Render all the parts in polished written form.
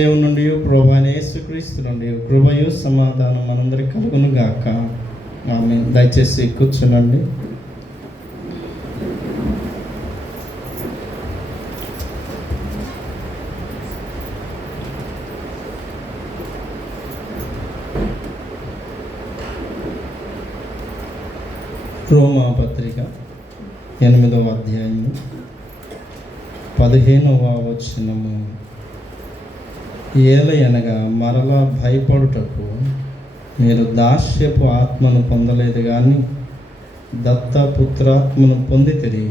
దేవుని నుండి ప్రభువైన యేసుక్రీస్తు నుండి కృపయు సమాధానం మనందరికి కలుగును గాక. ఆమేన్. దయచేసి కూర్చునండి. రోమా పత్రిక 8వ అధ్యాయము 15వ వచనము. ఏలయనగా మరలా భయపడుటకు మీరు దాస్యపు ఆత్మను పొందలేదు కానీ దత్తపుత్రాత్మను పొందితిరి.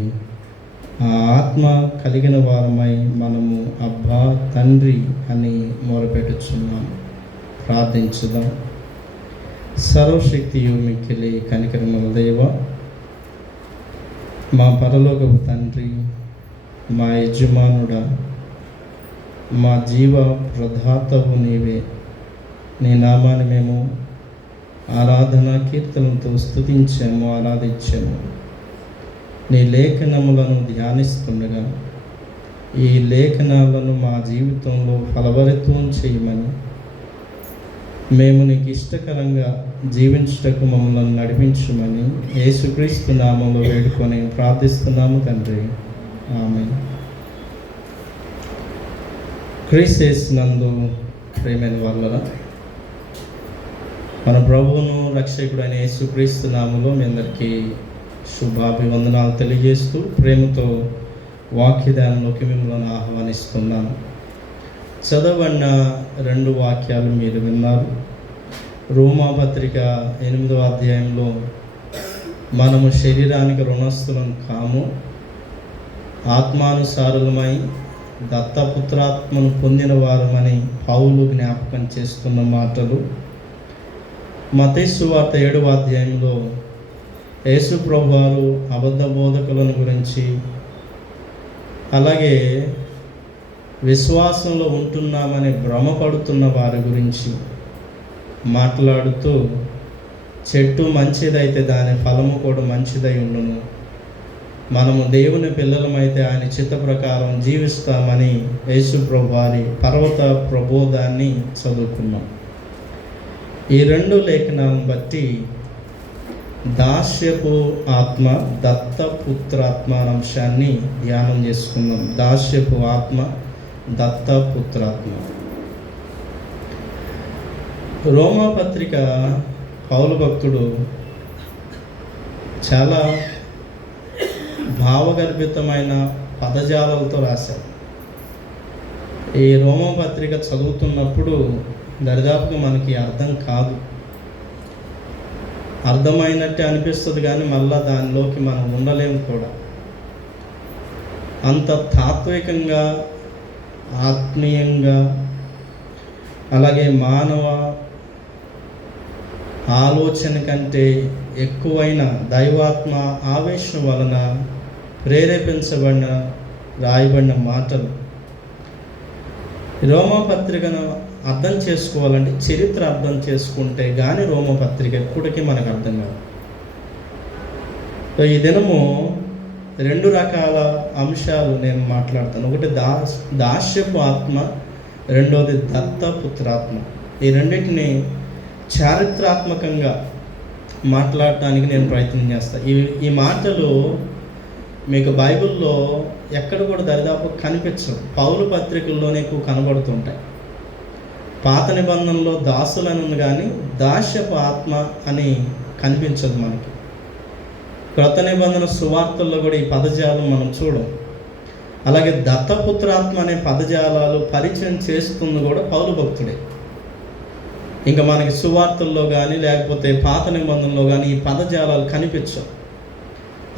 ఆ ఆత్మ కలిగిన వారమై మనము అబ్బా తండ్రి అని మొరపెట్టుచున్నాము. ప్రార్థించుదాం. సర్వశక్తియు మిక్కిలి కనికరముల దేవ, మా పరలోకపు తండ్రి, మా యజమానుడా, మా జీవ ప్రదాతవు నీవే. నీ నామాన్ని మేము ఆరాధన కీర్తనలతో స్తుతించాము, ఆరాధించాము. నీ లేఖనములను ధ్యానిస్తుండగా ఈ లేఖనాలను మా జీవితంలో ఫలభరితం చేయమని, మేము నీకు ఇష్టకరంగా జీవించుటకు మమ్మల్ని నడిపించమని యేసుక్రీస్తు నామంలో వేడుకొని ప్రార్థిస్తున్నాము తండ్రి. ఆమేన్. క్రీస్తునందు ప్రియమైన వాళ్ళరా, మన ప్రభువును రక్షకుడైన యేసుక్రీస్తు నామములో మీ అందరికీ శుభాభివందనాలు తెలియజేస్తూ ప్రేమతో వాక్యదానంలోకి మిమ్మల్ని ఆహ్వానిస్తున్నాను. చదవబడిన 2 వాక్యాలు మీరు విన్నారు. రోమా పత్రిక 8వ అధ్యాయంలో మనము శరీరానికి రుణస్థులం కాము, ఆత్మానుసారులమై దత్తపుత్రాత్మను పొందిన వారమని పౌలు జ్ఞాపకం చేస్తున్న మాటలు. మత్తయి సువార్త 7వ అధ్యాయంలో యేసు ప్రభువారు అబద్ధ బోధకులను గురించి, అలాగే విశ్వాసంలో ఉంటున్నామని భ్రమపడుతున్న వారి గురించి మాట్లాడుతూ, చెట్టు మంచిదైతే దాని ఫలము కూడా మంచిదై ఉండును, మనము దేవుని పిల్లలమైతే ఆయన చిత్త ప్రకారం జీవిస్తామని యేసు ప్రభువారి పర్వత ప్రబోధాన్ని చదువుకున్నాం. ఈ 2 లేఖనాలను బట్టి దాస్యపు ఆత్మ, దత్తపుత్రాత్మ అంశాన్ని ధ్యానం చేసుకుందాం. దాస్యపు ఆత్మ, దత్తపుత్రాత్మ. రోమా పత్రిక పౌలు భక్తుడు చాలా భావగర్భితమైన పదజాలతో రాశారు. ఈ రోమా పత్రిక చదువుతున్నప్పుడు దరిదాపుగా మనకి అర్థం కాదు, అర్థమైనట్టే అనిపిస్తుంది కానీ మళ్ళా దానిలోకి మనం ఉండలేము కూడా. అంత తాత్వికంగా, ఆత్మీయంగా, అలాగే మానవ ఆలోచన కంటే ఎక్కువైన దైవాత్మ ఆవేశం వలన ప్రేరేపించబడిన రాయబడిన మాటలు. రోమపత్రికను అర్థం చేసుకోవాలంటే చరిత్ర అర్థం చేసుకుంటే కానీ రోమపత్రిక ఎప్పటికీ మనకు అర్థం కాదు. ఈ దినము 2 రకాల అంశాలు నేను మాట్లాడతాను. ఒకటి దాస్యపు ఆత్మ, రెండోది దత్తపుత్రాత్మ. ఈ రెండింటిని చారిత్రాత్మకంగా మాట్లాడటానికి నేను ప్రయత్నం చేస్తాను. ఈ మాటలు మీకు బైబిల్లో ఎక్కడ కూడా దరిదాపు కనిపించవు, పౌలు పత్రికల్లోనే ఎక్కువ కనబడుతుంటాయి. పాత నిబంధనలో దాసులను ఉంది కానీ దాస్యపు ఆత్మ అని కనిపించదు మనకి. క్రొత్త నిబంధన సువార్తల్లో కూడా ఈ పదజాలం మనం చూడం. అలాగే దత్తపుత్రాత్మ అనే పదజాలాలు పరిచయం చేస్తుంది కూడా పౌలు భక్తుడే. ఇంకా మనకి సువార్తల్లో కానీ లేకపోతే పాత నిబంధనలో కానీ ఈ పదజాలాలు కనిపించవు.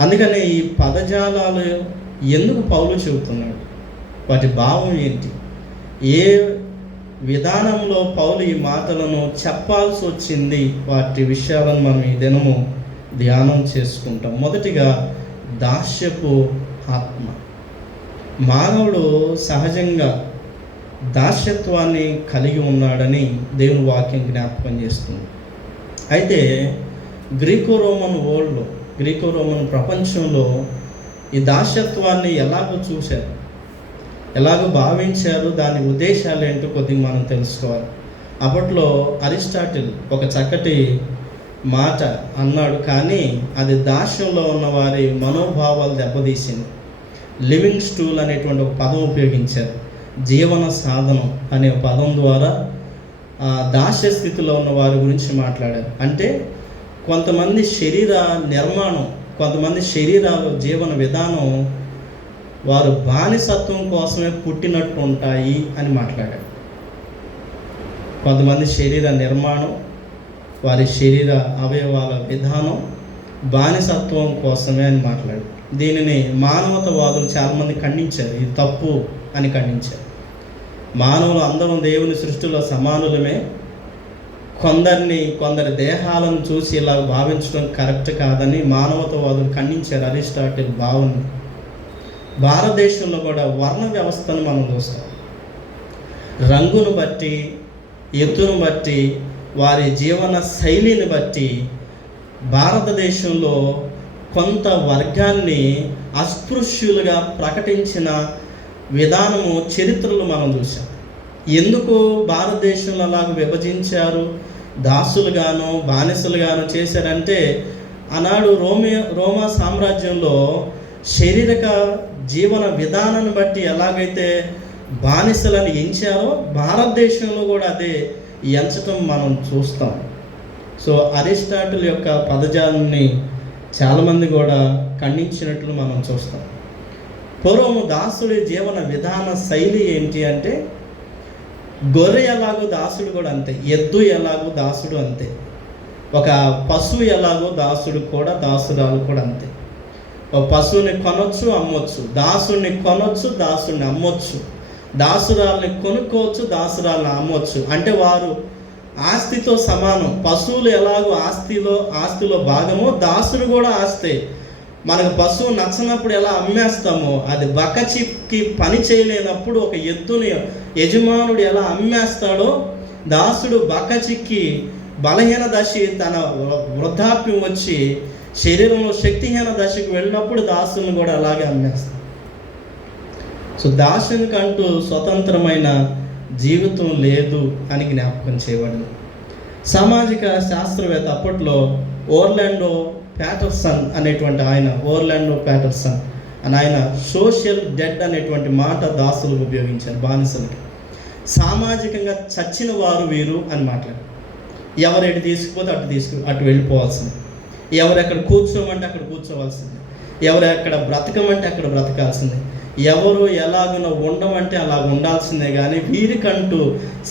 అందుకనే ఈ పదజాలాలు ఎందుకు పౌలు చెబుతున్నాడు, వాటి భావం ఏంటి, ఏ విధానంలో పౌలు ఈ మాటలను చెప్పాల్సి వచ్చింది, వాటి విషయాలను మనం ఈ దినము ధ్యానం చేసుకుంటాం. మొదటిగా దాస్యపు ఆత్మ. మానవుడు సహజంగా దాస్యత్వాన్ని కలిగి ఉన్నాడని దేవుని వాక్యం జ్ఞాపకం చేస్తుంది. అయితే గ్రీకో రోమన్ ప్రపంచంలో ఈ దాస్యత్వాన్ని ఎలాగో చూశారు. ఎలాగో భావించారు, దాని ఉద్దేశాలు ఏంటో కొద్దిగా మనం తెలుసుకోవాలి. అప్పట్లో అరిస్టాటిల్ ఒక చక్కటి మాట అన్నాడు, కానీ అది దాస్యంలో ఉన్న వారి మనోభావాలు దెబ్బతీసింది. లివింగ్ స్టూల్ అనేటువంటి ఒక పదం ఉపయోగించారు. జీవన సాధనం అనే పదం ద్వారా దాస్య స్థితిలో ఉన్న వారి గురించి మాట్లాడారు. అంటే కొంతమంది శరీర నిర్మాణం, కొంతమంది శరీరాలు, జీవన విధానం వారు బానిసత్వం కోసమే పుట్టినట్టు ఉంటాయి అని మాట్లాడారు. కొంతమంది శరీర నిర్మాణం, వారి శరీర అవయవాల విధానం బానిసత్వం కోసమే అని మాట్లాడారు. దీనిని మానవతావాదులు చాలామంది ఖండించారు, ఇది తప్పు అని ఖండించారు. మానవులు అందరూ దేవుని సృష్టిలో సమానులమే, కొందరి దేహాలను చూసి ఇలా భావించడం కరెక్ట్ కాదని మానవతావాదులు ఖండించారు అరిస్టాటిల్ భావన. భారతదేశంలో కూడా వర్ణ వ్యవస్థను మనం చూస్తాం. రంగును బట్టి, ఎత్తును బట్టి, వారి జీవన శైలిని బట్టి భారతదేశంలో కొంత వర్గాన్ని అస్పృశ్యులుగా ప్రకటించిన విధానము చరిత్రలో మనం చూసాం. ఎందుకు భారతదేశంలో అలాగ విభజించారు, దాసులుగాను బానిసలుగాను చేశారంటే, ఆనాడు రోమా సామ్రాజ్యంలో శారీరక జీవన విధానాన్ని బట్టి ఎలాగైతే బానిసలను ఎంచారో భారతదేశంలో కూడా అదే ఎంచటం మనం చూస్తాం. సో అరిస్టాటిల్ యొక్క పదజాలాన్ని చాలామంది కూడా ఖండించినట్లు మనం చూస్తాం. పూర్వము దాసుడి జీవన విధాన శైలి ఏంటి అంటే, గొర్రె ఎలాగో దాసుడు కూడా అంతే, ఎద్దు ఎలాగో దాసుడు అంతే, ఒక పశువు ఎలాగో దాసుడు కూడా, దాసురాలు కూడా అంతే. ఒక పశువుని కొనొచ్చు, అమ్మొచ్చు, దాసుడిని కొనొచ్చు, దాసుడిని అమ్మొచ్చు, దాసురాల్ని కొనుక్కోవచ్చు, దాసురాలను అమ్మొచ్చు. అంటే వారు ఆస్తితో సమానం. పశువులు ఎలాగో ఆస్తిలో భాగమో, దాసుడు కూడా ఆస్తే. మనకు పశువు నచ్చనప్పుడు ఎలా అమ్మేస్తామో, అది బకచిక్కి పని చేయలేనప్పుడు ఒక ఎద్దుని యజమానుడు ఎలా అమ్మేస్తాడో, దాసుడు బకచిక్కి బలహీన దశ, తన వృద్ధాప్యం వచ్చి శరీరంలో శక్తిహీన దశకు వెళ్ళినప్పుడు దాసుని కూడా అలాగే అమ్మేస్తాడు. సో దాసునికంటూ స్వతంత్రమైన జీవితం లేదు అని జ్ఞాపకం చేయబడింది. సామాజిక శాస్త్రవేత్త అప్పట్లో ఓర్లాండో ప్యాటర్సన్ అనేటువంటి ఆయన సోషల్ డెడ్ అనేటువంటి మాట దాసులకు ఉపయోగించారు, బానిసలకి. సామాజికంగా చచ్చిన వారు వీరు అని మాట్లాడారు. ఎవరు ఎటు తీసుకుపోతే అటు వెళ్ళిపోవాల్సింది, ఎవరు ఎక్కడ కూర్చోమంటే అక్కడ కూర్చోవలసింది, ఎవరు ఎక్కడ బ్రతకమంటే అక్కడ బ్రతకాల్సిందే, ఎవరు ఎలాగున ఉండమంటే అలాగ ఉండాల్సిందే. కానీ వీరికంటూ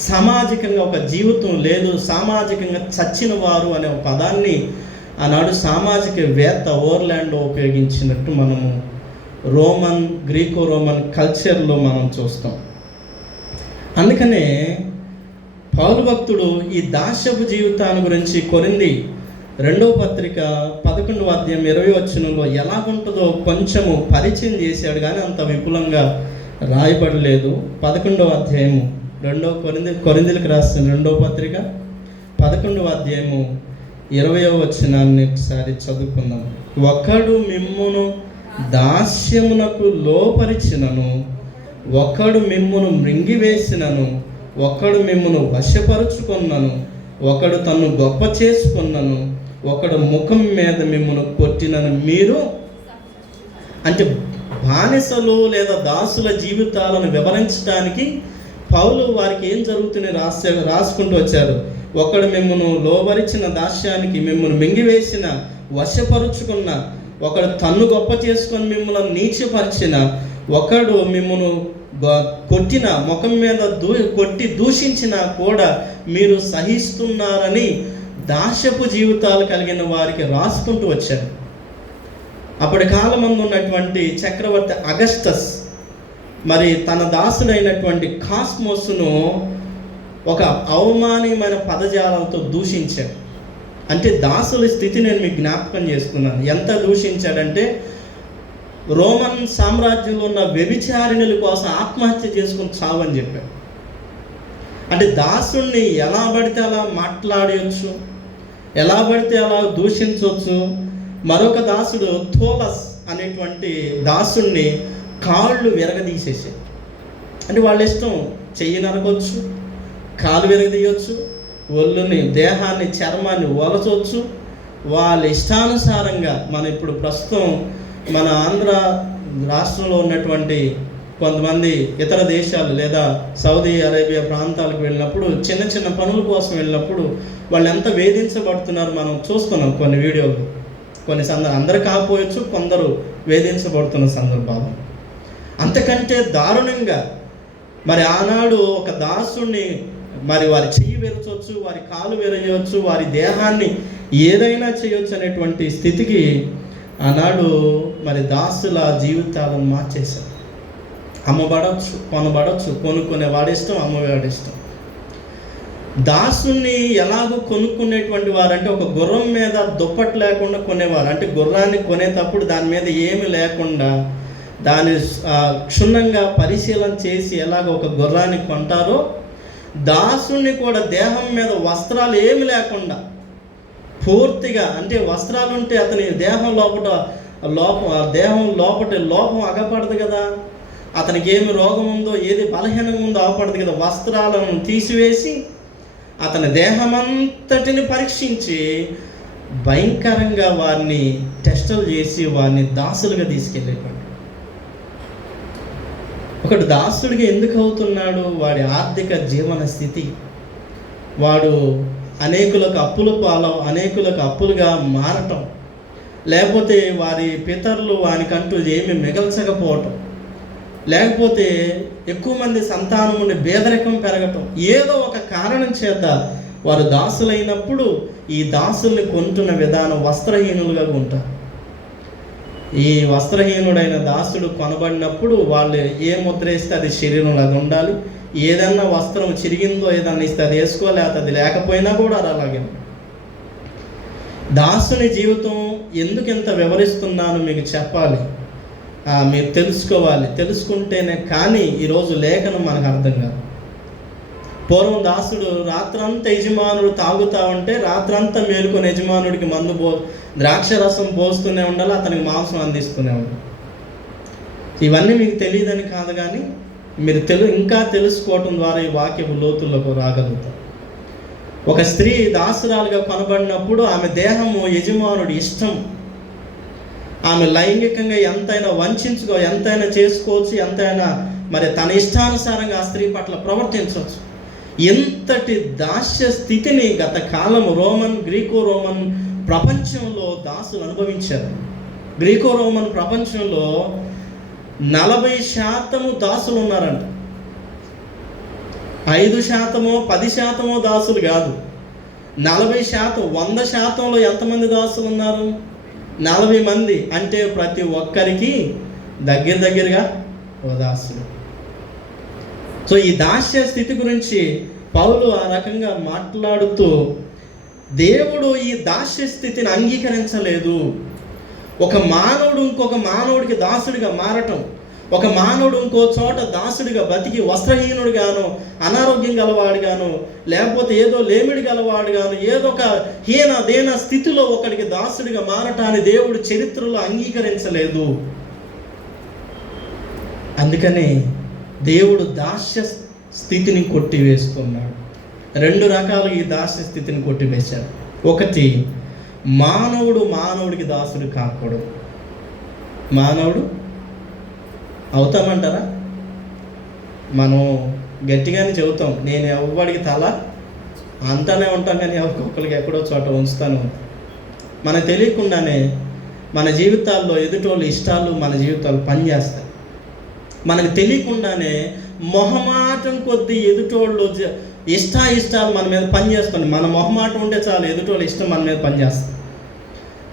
సామాజికంగా ఒక జీవితం లేదు. సామాజికంగా చచ్చిన వారు అనే ఒక పదాన్ని ఆనాడు సామాజిక వేత్త ఓర్లాండో ఉపయోగించినట్టు మనము గ్రీకో రోమన్ కల్చర్లో మనం చూస్తాం. అందుకనే పౌలు భక్తుడు ఈ దాస్యపు జీవితాన్ని గురించి కొరింథీ 2వ పత్రిక 11వ అధ్యాయం 20వ వచనంలో ఎలాగుంటుందో కొంచెము పరిచయం చేశాడు, కానీ అంత విపులంగా రాయబడలేదు. 11వ అధ్యాయము కొరింథీలకు రాసిన 2వ పత్రిక 11వ అధ్యాయము 20వ వచనాన్ని ఒకసారి చదువుకుందాం. ఒకడు మిమ్మును దాస్యమునకు లోపరిచినను, ఒకడు మిమ్మును మృంగివేసినను, ఒకడు మిమ్మును వశపరుచుకున్నను, ఒకడు తన్ను గొప్ప చేసుకున్నను, ఒకడు ముఖం మీద మిమ్మును కొట్టినను మీరు. అంటే బానిసలు లేదా దాసుల జీవితాలను వివరించడానికి పౌలు వారికి ఏం జరుగుతుంది రాసుకుంటూ వచ్చారు. ఒకడు మిమ్మును లోబరిచిన దాస్యానికి, మిమ్మును మింగివేసిన, వశపరుచుకున్న, ఒకడు తన్ను గొప్ప చేసుకొని మిమ్మల్ని నీచపరిచిన, ఒకడు మిమ్మును కొట్టిన, ముఖం మీద కొట్టి దూషించినా కూడా మీరు సహిస్తున్నారని దాస్యపు జీవితాలు కలిగిన వారికి రాసుకుంటూ వచ్చారు. అప్పటి కాలమందు ఉన్నటువంటి చక్రవర్తి అగస్టస్ మరి తన దాసుడైనటువంటి కాస్మోస్ను ఒక అవమానమైన పదజాలంతో దూషించాడు. అంటే దాసుల స్థితి నేను మీకు జ్ఞాపకం చేసుకున్నాను. ఎంత దూషించాడంటే, రోమన్ సామ్రాజ్యంలో ఉన్న వ్యభిచారిణుల కోసం ఆత్మహత్య చేసుకుని చావని చెప్పాడు. అంటే దాసుణ్ణి ఎలా పడితే అలా మాట్లాడవచ్చు, ఎలా పడితే అలా దూషించవచ్చు. మరొక దాసుడు థోలస్ అనేటువంటి దాసుణ్ణి కాళ్ళు విరగదీసేసాడు. అంటే వాళ్ళ ఇష్టం, చెయ్యి నరకొచ్చు, కాలు విరగదీయొచ్చు, ఒళ్ళుని, దేహాన్ని, చర్మాన్ని ఒలచవచ్చు. వాళ్ళ ఇష్టానుసారంగా ఇప్పుడు ప్రస్తుతం మన ఆంధ్ర రాష్ట్రంలో ఉన్నటువంటి కొంతమంది ఇతర దేశాలు లేదా సౌదీ అరేబియా ప్రాంతాలకు వెళ్ళినప్పుడు, చిన్న చిన్న పనుల కోసం వెళ్ళినప్పుడు వాళ్ళు ఎంత వేధించబడుతున్నారు మనం చూస్తున్నాం కొన్ని వీడియోలు. కొన్ని అందరు కాకపోవచ్చు, కొందరు వేధించబడుతున్న సందర్భాలు. అంతకంటే దారుణంగా ఆనాడు ఒక దాసుని వారి చెయ్యి విరచవచ్చు, వారి కాలు విరయవచ్చు, వారి దేహాన్ని ఏదైనా చేయొచ్చు అనేటువంటి స్థితికి ఆనాడు దాసుల జీవితాలను మార్చేశారు. అమ్మబడవచ్చు, కొనబడవచ్చు, కొనుక్కునే వాడిష్టం, అమ్మవాడిష్టం. దాసుని ఎలాగో కొనుక్కునేటువంటి వారంటే ఒక గుర్రం మీద దుప్పటి లేకుండా కొనేవారు. అంటే గుర్రాన్ని కొనేటప్పుడు దాని మీద ఏమి లేకుండా దాన్ని క్షుణ్ణంగా పరిశీలన చేసి ఎలాగ ఒక గుర్రాన్ని కొంటారో, దాసుని కూడా దేహం మీద వస్త్రాలు ఏమి లేకుండా పూర్తిగా, అంటే వస్త్రాలు ఉంటే అతని దేహం లోపం అగపడదు కదా, అతనికి ఏమి రోగం ఉందో, ఏది బలహీనంగా ఉందో అవపడదు కదా. వస్త్రాలను తీసివేసి అతని దేహమంతటిని పరీక్షించి భయంకరంగా వారిని టెస్టులు చేసి వారిని దాసులుగా తీసుకెళ్ళేవాడు. ఒకడు దాసుడిగా ఎందుకు అవుతున్నాడు? వాడి ఆర్థిక జీవన స్థితి, వాడు అనేకులకు అప్పులుగా మారటం, లేకపోతే వారి పితరులు వానికంటూ ఏమి మిగల్చకపోవటం, లేకపోతే ఎక్కువ మంది సంతానం ఉండి పేదరికం పెరగటం, ఏదో ఒక కారణం చేత వారు దాసులైనప్పుడు ఈ దాసుల్ని కొంటున్న విధానం వస్త్రహీనులుగా ఉంటారు. ఈ వస్త్రహీనుడైన దాసుడు కొనబడినప్పుడు వాళ్ళు ఏ ముద్ర వేస్తే అది శరీరంలాగా ఉండాలి. ఏదన్నా వస్త్రం చిరిగిందో ఏదన్నా ఇస్తే అది వేసుకోవాలి, అది లేకపోయినా కూడా అది అలాగే. దాసుని జీవితం ఎందుకు ఇంత వివరిస్తున్నాను మీకు చెప్పాలి, మీరు తెలుసుకోవాలి. తెలుసుకుంటేనే కానీ ఈరోజు లేఖనం మనకు అర్థం కాదు. పూర్వం దాసుడు రాత్రంతా యజమానుడు తాగుతా ఉంటే రాత్రంతా మేలుకొని యజమానుడికి ద్రాక్షరసం పోస్తూనే ఉండాలి, అతనికి మాంసం అందిస్తూనే ఉండాలి. ఇవన్నీ మీకు తెలియదని కాదు, కానీ మీరు ఇంకా తెలుసుకోవటం ద్వారా ఈ వాక్యపు లోతుల్లోకి రాగలుగుతారు. ఒక స్త్రీ దాసురాలుగా కొనబడినప్పుడు ఆమె దేహము యజమానుడి ఇష్టం. ఆమె లైంగికంగా ఎంతైనా చేసుకోవచ్చు, ఎంతైనా తన ఇష్టానుసారంగా ఆ స్త్రీ పట్ల ప్రవర్తించవచ్చు. ఎంతటి దాస్య స్థితిని గత కాలం గ్రీకో రోమన్ ప్రపంచంలో దాసులు అనుభవించారు. గ్రీకో రోమన్ ప్రపంచంలో 40% దాసులు ఉన్నారంట. 5%, 10% దాసులు కాదు, 40%. 100%లో ఎంతమంది దాసులు ఉన్నారు? 40 మంది. అంటే ప్రతి ఒక్కరికి దగ్గరగా ఓ దాసులు. సో ఈ దాస్య స్థితి గురించి పౌలు ఆ రకంగా మాట్లాడుతూ, దేవుడు ఈ దాస్య స్థితిని అంగీకరించలేదు. ఒక మానవుడు ఇంకొక మానవుడికి దాసుడిగా మారటం, ఒక మానవుడు ఇంకో చోట దాసుడిగా బతికి వస్త్రహీనుడిగాను, అనారోగ్యం గలవాడుగాను, లేకపోతే ఏదో లేమిడి గలవాడుగాను, ఏదో ఒక దేన స్థితిలో ఒకడికి దాసుడిగా మారటాన్ని దేవుడు చరిత్రలో అంగీకరించలేదు. అందుకనే దేవుడు దాస్య స్థితిని కొట్టివేస్తున్నాడు. 2 రకాలు ఈ దాస్య స్థితిని కొట్టివేశాడు. ఒకటి, మానవుడికి దాసుడు కాకూడదు. మానవుడు అవుతామంటారా? మనం గట్టిగానే చెబుతాం, నేను ఎవరికి తల అంతానే ఉంటాం, కానీ ఒక్కొక్కరికి ఎక్కడో చోట ఉంచుతాను. మనకు తెలియకుండానే మన జీవితాల్లో ఎదుటోళ్ళ ఇష్టాలు మన జీవితాలు పనిచేస్తాయి. మనకు తెలియకుండానే మొహమాటం కొద్దీ ఎదుటోళ్ళు ఇష్టాలు మన మీద పనిచేస్తుంది. మన మొహమాటం ఉంటే చాలు ఎదుటోళ్ళ ఇష్టం మన మీద పనిచేస్తుంది.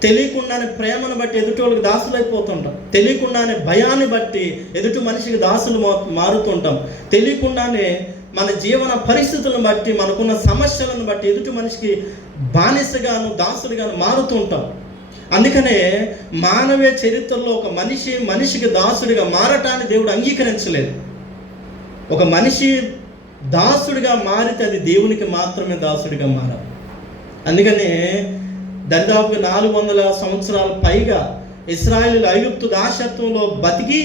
తెలియకుండానే ప్రేమను బట్టి ఎదుటోళ్ళకి దాసులైపోతుంటాం. తెలియకుండానే భయాన్ని బట్టి ఎదుటి మనిషికి దాసులు మారుతుంటాం. తెలియకుండానే మన జీవన పరిస్థితులను బట్టి, మనకున్న సమస్యలను బట్టి ఎదుటి మనిషికి బానిసగాను దాసుడిగాను మారుతుంటాం. అందుకనే మానవీయ చరిత్రలో ఒక మనిషికి దాసుడిగా మారటాన్ని దేవుడు అంగీకరించలేదు. ఒక మనిషి దాసుడిగా మారితే అది దేవునికి మాత్రమే దాసుడిగా మారాలి. అందుకనే దరిదాపు 400 సంవత్సరాల పైగా ఇశ్రాయేలు ఐగుప్తు దాసత్వంలో బతికి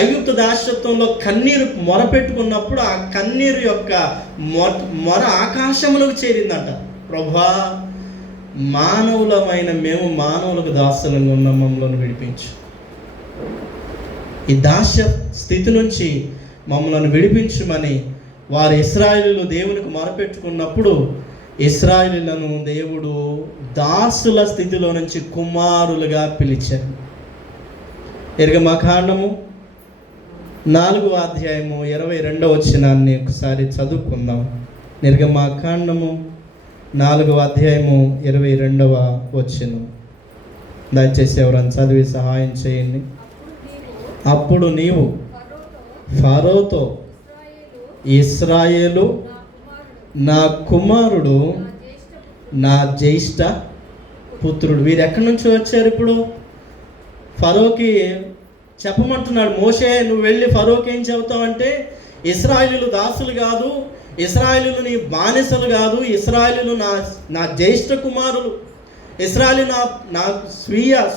ఐగుప్తు దాసత్వంలో కన్నీరు మొరపెట్టుకున్నప్పుడు ఆ కన్నీరు యొక్క మొర ఆకాశములకు చేరిందంట. ప్రభువా, మానవులమైన మేము మానవులకు దాసులంగా ఉన్న మమ్మల్ని విడిపించు. ఈ దాస్య స్థితి నుంచి మమ్మల్ని విడిపించమని వారు ఇశ్రాయేలీయులు దేవునికి మొరపెట్టుకున్నప్పుడు ఇశ్రాయేలీయులను దేవుడు దాసుల స్థితిలో నుంచి కుమారులుగా పిలిచారు. నిర్గమకాండము 4వ అధ్యాయము 22వ వచనాన్ని ఒకసారి చదువుకుందాం. నిర్గమకాండము 4వ అధ్యాయము 22వ వచనం. దయచేసి ఎవరైనా చదివి సహాయం చేయండి. అప్పుడు నీవు ఫరోతో, ఇశ్రాయేలు నా కుమారుడు, నా జ్యేష్ఠ పుత్రుడు. వీరు ఎక్కడి నుంచి వచ్చారు? ఇప్పుడు ఫరోకి చెప్పమంటున్నాడు. మోషే, నువ్వు వెళ్ళి ఫరోకి ఏం చెబుతావంటే, ఇశ్రాయేలీయులు దాసులు కాదు, ఇశ్రాయేలీయులు నీ బానిసలు కాదు, ఇశ్రాయేలీయులు నా జ్యేష్ఠ కుమారులు, ఇశ్రాయేలు నా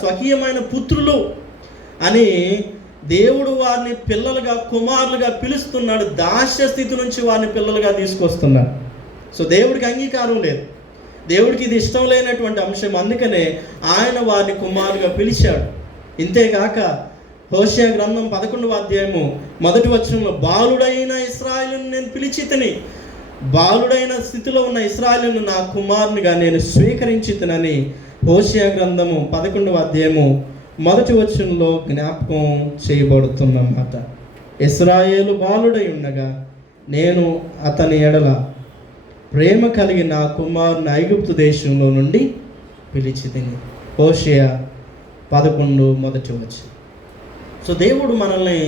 స్వకీయమైన పుత్రులు అని దేవుడు వారిని పిల్లలుగా, కుమారులుగా పిలుస్తున్నాడు. దాస్య స్థితి నుంచి వారిని పిల్లలుగా తీసుకొస్తున్నాడు. సో దేవుడికి అంగీకారం లేదు, దేవుడికి ఇది ఇష్టం లేనటువంటి అంశం. అందుకనే ఆయన వారిని కుమారులుగా పిలిచాడు. ఇంతేగాక హోషేయ గ్రంథం 11వ అధ్యాయము 1వ వచనంలో, బాలుడైన ఇశ్రాయేలును నేను పిలిచితిని, బాలుడైన స్థితిలో ఉన్న ఇశ్రాయేలును నా కుమారునిగా నేను స్వీకరించితినని హోషేయ గ్రంథము 11వ అధ్యాయము 1వ వచనంలో జ్ఞాపకం చేయబడుతున్నమాట. ఇశ్రాయేలు బాలుడై ఉండగా నేను అతని ఎడల ప్రేమ కలిగి నా కుమారుని ఐగుప్తు దేశంలో నుండి పిలిచితిని. హోషేయ 11:1. సో దేవుడు మనల్ని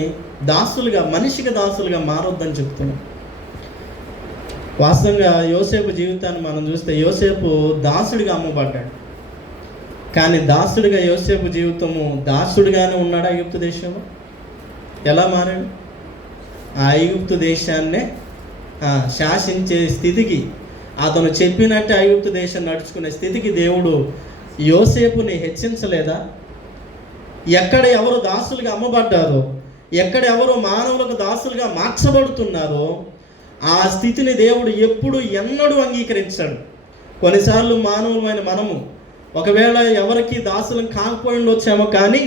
దాసులుగా, మనిషికి దాసులుగా మారొద్దని చెప్తున్నాడు. వాస్తవంగా యోసేపు జీవితాన్ని మనం చూస్తే యోసేపు దాసుడిగా అమ్మబడ్డాడు. కానీ దాసుడిగా యోసేపు జీవితము దాసుడిగానే ఉన్నాడు ఐగుప్తు దేశంలో. ఎలా మారాడు? ఆ ఐగుప్తు దేశాన్నే శాసించే స్థితికి, అతను చెప్పినట్టు ఐగుప్తు దేశం నడుచుకునే స్థితికి దేవుడు యోసేపుని హెచ్చించలేదా? ఎక్కడ ఎవరు దాసులుగా అమ్మబడ్డారో, ఎక్కడ ఎవరు మానవులకు దాసులుగా మార్చబడుతున్నారో ఆ స్థితిని దేవుడు ఎప్పుడు ఎన్నడూ అంగీకరించాడు. కొన్నిసార్లు మానవులమైన మనము ఒకవేళ ఎవరికి దాసులం కాకపోయి ఉండొచ్చామో, కానీ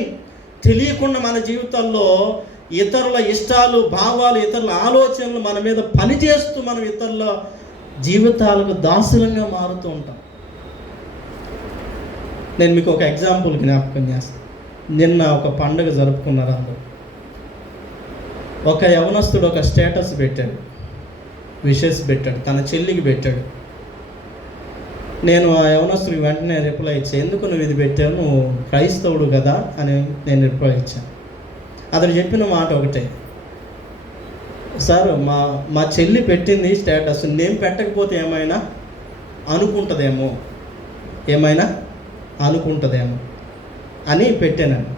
తెలియకుండా మన జీవితాల్లో ఇతరుల ఇష్టాలు, భావాలు, ఇతరుల ఆలోచనలు మన మీద పనిచేస్తూ మనం ఇతరుల జీవితాలకు దాసులంగా మారుతూ ఉంటాం. నేను మీకు ఒక ఎగ్జాంపుల్ జ్ఞాపకం చేస్తాను. నిన్న ఒక పండుగ జరుపుకున్నారు అందరూ. ఒక యవనస్తుడు ఒక స్టేటస్ పెట్టాడు, విషెస్ పెట్టాడు, తన చెల్లికి పెట్టాడు. నేను ఆ యవనస్తుడికి వెంటనే రిప్లై ఇచ్చాను, ఎందుకు నువ్వు ఇది పెట్టావు, నువ్వు క్రైస్తవుడు కదా అని నేను రిప్లై ఇచ్చాను. అతను చెప్పిన మాట ఒకటే, సార్ మా చెల్లి పెట్టింది స్టేటస్, నేను పెట్టకపోతే ఏమైనా అనుకుంటుందేమో అని పెట్టానండి.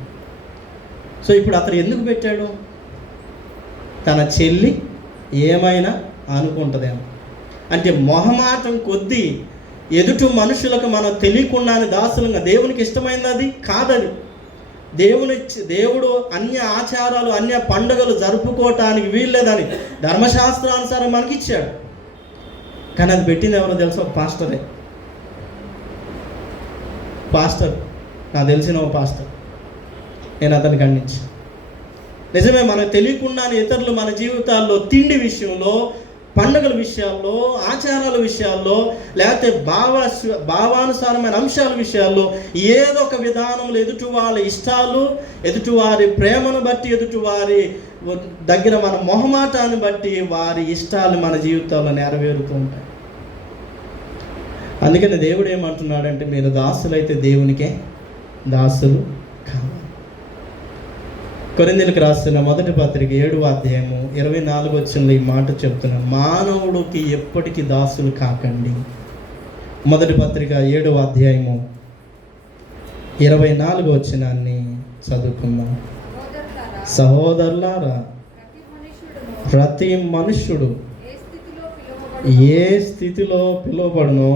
సో ఇప్పుడు అతను ఎందుకు పెట్టాడు? తన చెల్లి ఏమైనా అనుకుంటుందేమో అంటే మొహమాటం కొద్దీ ఎదుటి మనుషులకు మనం తెలియకుండానే దాసులంగా. దేవునికి ఇష్టమైంది అది కాదది. దేవుడు అన్య ఆచారాలు, అన్య పండుగలు జరుపుకోవటానికి వీల్లేదని ధర్మశాస్త్రానుసారం మనకి ఇచ్చాడు. కానీ అది పెట్టింది ఎవరో తెలుసు? ఒక పాస్టర్, నాకు తెలిసిన ఒక పాస్టర్. నేను అతన్ని ఖండించి, నిజమే, మనకు తెలియకుండానే ఇతరులు మన జీవితాల్లో తిండి విషయంలో, పండుగల విషయాల్లో, ఆచారాల విషయాల్లో, లేకపోతే భావానుసారమైన అంశాల విషయాల్లో ఏదో ఒక విధానంలో ఎదుటి వాళ్ళ ఇష్టాలు, ఎదుటివారి ప్రేమను బట్టి, ఎదుటివారి దగ్గర మన మొహమాటాన్ని బట్టి వారి ఇష్టాలు మన జీవితాల్లో నెరవేరుతూ ఉంటాయి. అందుకని దేవుడు ఏమంటున్నాడంటే, మీరు దాసులైతే దేవునికే దాసులు కావాలి. కొరింథీయులకు రాసిన 1వ పత్రిక 7వ అధ్యాయము 24వ వచనంలో ఈ మాట చెప్తున్నాం, మానవుడికి ఎప్పటికీ దాసులు కాకండి. 1వ పత్రిక 7వ అధ్యాయము 24వ వచనాన్ని చదువుకుందాం. సహోదరులారా, ప్రతి మనుష్యుడు ఏ స్థితిలో పిలువబడునో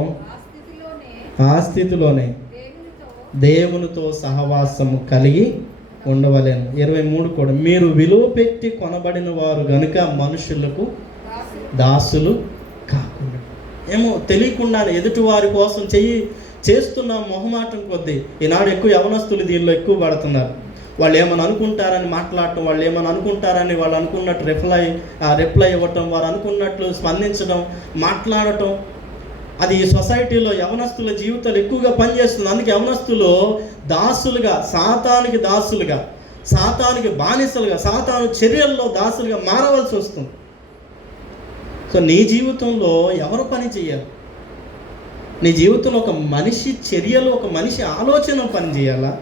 ఆ స్థితిలోనే దేవునితో సహవాసము కలిగి ఉండవలేను. 23 కూడా, మీరు విలువ పెట్టి కొనబడిన వారు గనుక మనుషులకు దాసులు కాకుండా. ఏమో తెలియకుండా ఎదుటి వారి కోసం చేస్తున్న మొహమాటం కొద్దీ ఈనాడు ఎక్కువ యవనస్తులు దీనిలో ఎక్కువ పడుతున్నారు. వాళ్ళు ఏమని అనుకుంటారని మాట్లాడటం, వాళ్ళు ఏమని అనుకుంటారని వాళ్ళు అనుకున్నట్టు రిప్లై ఇవ్వటం, వారు అనుకున్నట్లు స్పందించడం, మాట్లాడటం, అది ఈ సొసైటీలో యవనస్తుల జీవితాలు ఎక్కువగా పనిచేస్తుంది. అందుకే యవనస్తులు దాసులుగా, సాతానికి బానిసలుగా, సాతాను చర్యల్లో దాసులుగా మారవలసి వస్తుంది. సో నీ జీవితంలో ఎవరు పని చేయాలి? నీ జీవితంలో ఒక మనిషి చర్యలు, ఒక మనిషి ఆలోచన పని చేయాలా?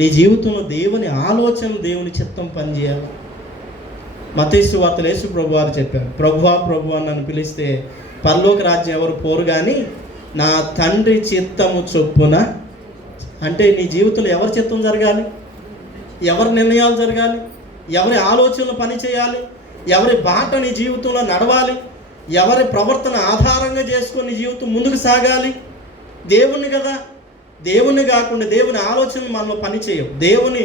నీ జీవితంలో దేవుని ఆలోచన, దేవుని చిత్తం పని చేయాలి. మత్తయి సువార్తలో యేసు ప్రభు వారు చెప్పారు, ప్రభువా నన్ను పిలిస్తే పరలోక రాజ్యం ఎవరు పోరు కానీ నా తండ్రి చిత్తము చొప్పున. అంటే నీ జీవితంలో ఎవరి చిత్తం జరగాలి? ఎవరి నిర్ణయాలు జరగాలి? ఎవరి ఆలోచనలు పని చేయాలి? ఎవరి బాట నీ జీవితంలో నడవాలి? ఎవరి ప్రవర్తన ఆధారంగా చేసుకొని నీ జీవితం ముందుకు సాగాలి? దేవుణ్ణి కదా. దేవుణ్ణి కాకుండా దేవుని ఆలోచనలు మనలో పని చేయవు, దేవుని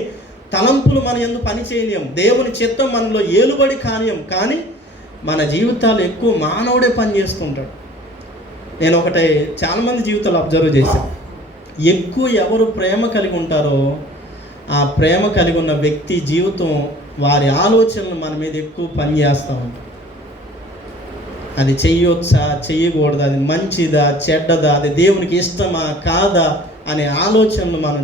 తలంపులు మన యందు పని చేయలేం, దేవుని చిత్తం మనలో ఏలుబడి కానియం. కానీ మన జీవితాలు ఎక్కువ మానవుడే పని చేస్తుంటాడు. నేను ఒకటి చాలామంది జీవితాలు అబ్జర్వ్ చేశాను. ఎక్కువ ఎవరు ప్రేమ కలిగి ఉంటారో ఆ ప్రేమ కలిగి ఉన్న వ్యక్తి జీవితం, వారి ఆలోచనలు మన మీద ఎక్కువ పని చేస్తూ ఉంటాయి. అది చెయ్యొచ్చా, చెయ్యకూడదా, అది మంచిదా, చెడ్డదా, అది దేవునికి ఇష్టమా కాదా అనే ఆలోచనలు మనం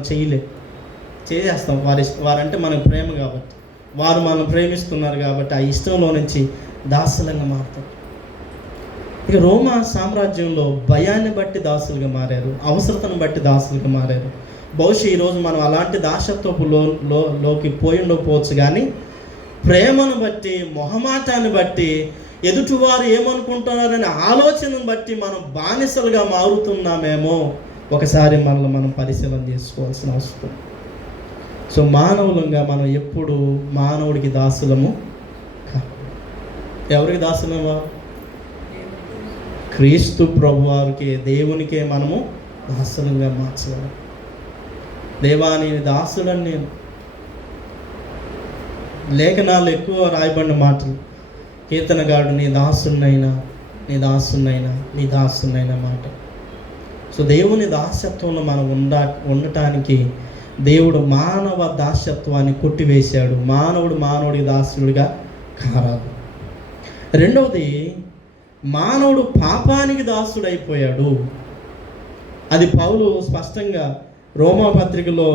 చేసేస్తాం. వారంటే మనకు ప్రేమ కాబట్టి, వారు మనం ప్రేమిస్తున్నారు కాబట్టి ఆ ఇష్టంలో నుంచి దాసులంగా మారుతారు. ఇక రోమా సామ్రాజ్యంలో భయాన్ని బట్టి దాసులుగా మారారు, అవసరతను బట్టి దాసులుగా మారారు. బహుశా ఈరోజు మనం అలాంటి దాసత్వపు లోకి పోయి ఉండకపోవచ్చు, కానీ ప్రేమను బట్టి, మొహమాటాన్ని బట్టి, ఎదుటివారు ఏమనుకుంటున్నారనే ఆలోచనను బట్టి మనం బానిసలుగా మారుతున్నామేమో ఒకసారి మనల్ని మనం పరిశీలన చేసుకోవాల్సిన అవసరం. సో మానవులంగా మనం ఎప్పుడు మానవుడికి దాసులము కాదు. ఎవరికి దాసులమా? క్రీస్తు ప్రభువారికి, దేవునికే మనము దాసులంగా మార్చగలం. దేవా నేను దాసుడని, నేను లేఖనాలు ఎక్కువ రాయబడిన మాటలు, కీర్తనగాడు నీ దాసునైనా మాట. సో దేవుని దాసత్వంలో మనం ఉండటానికి దేవుడు మానవ దాసత్వాన్ని కొట్టివేశాడు. మానవుడికి దాసుడిగా కారాదు. రెండవది, మానవుడు పాపానికి దాసుడైపోయాడు. అది పౌలు స్పష్టంగా రోమా పత్రికలో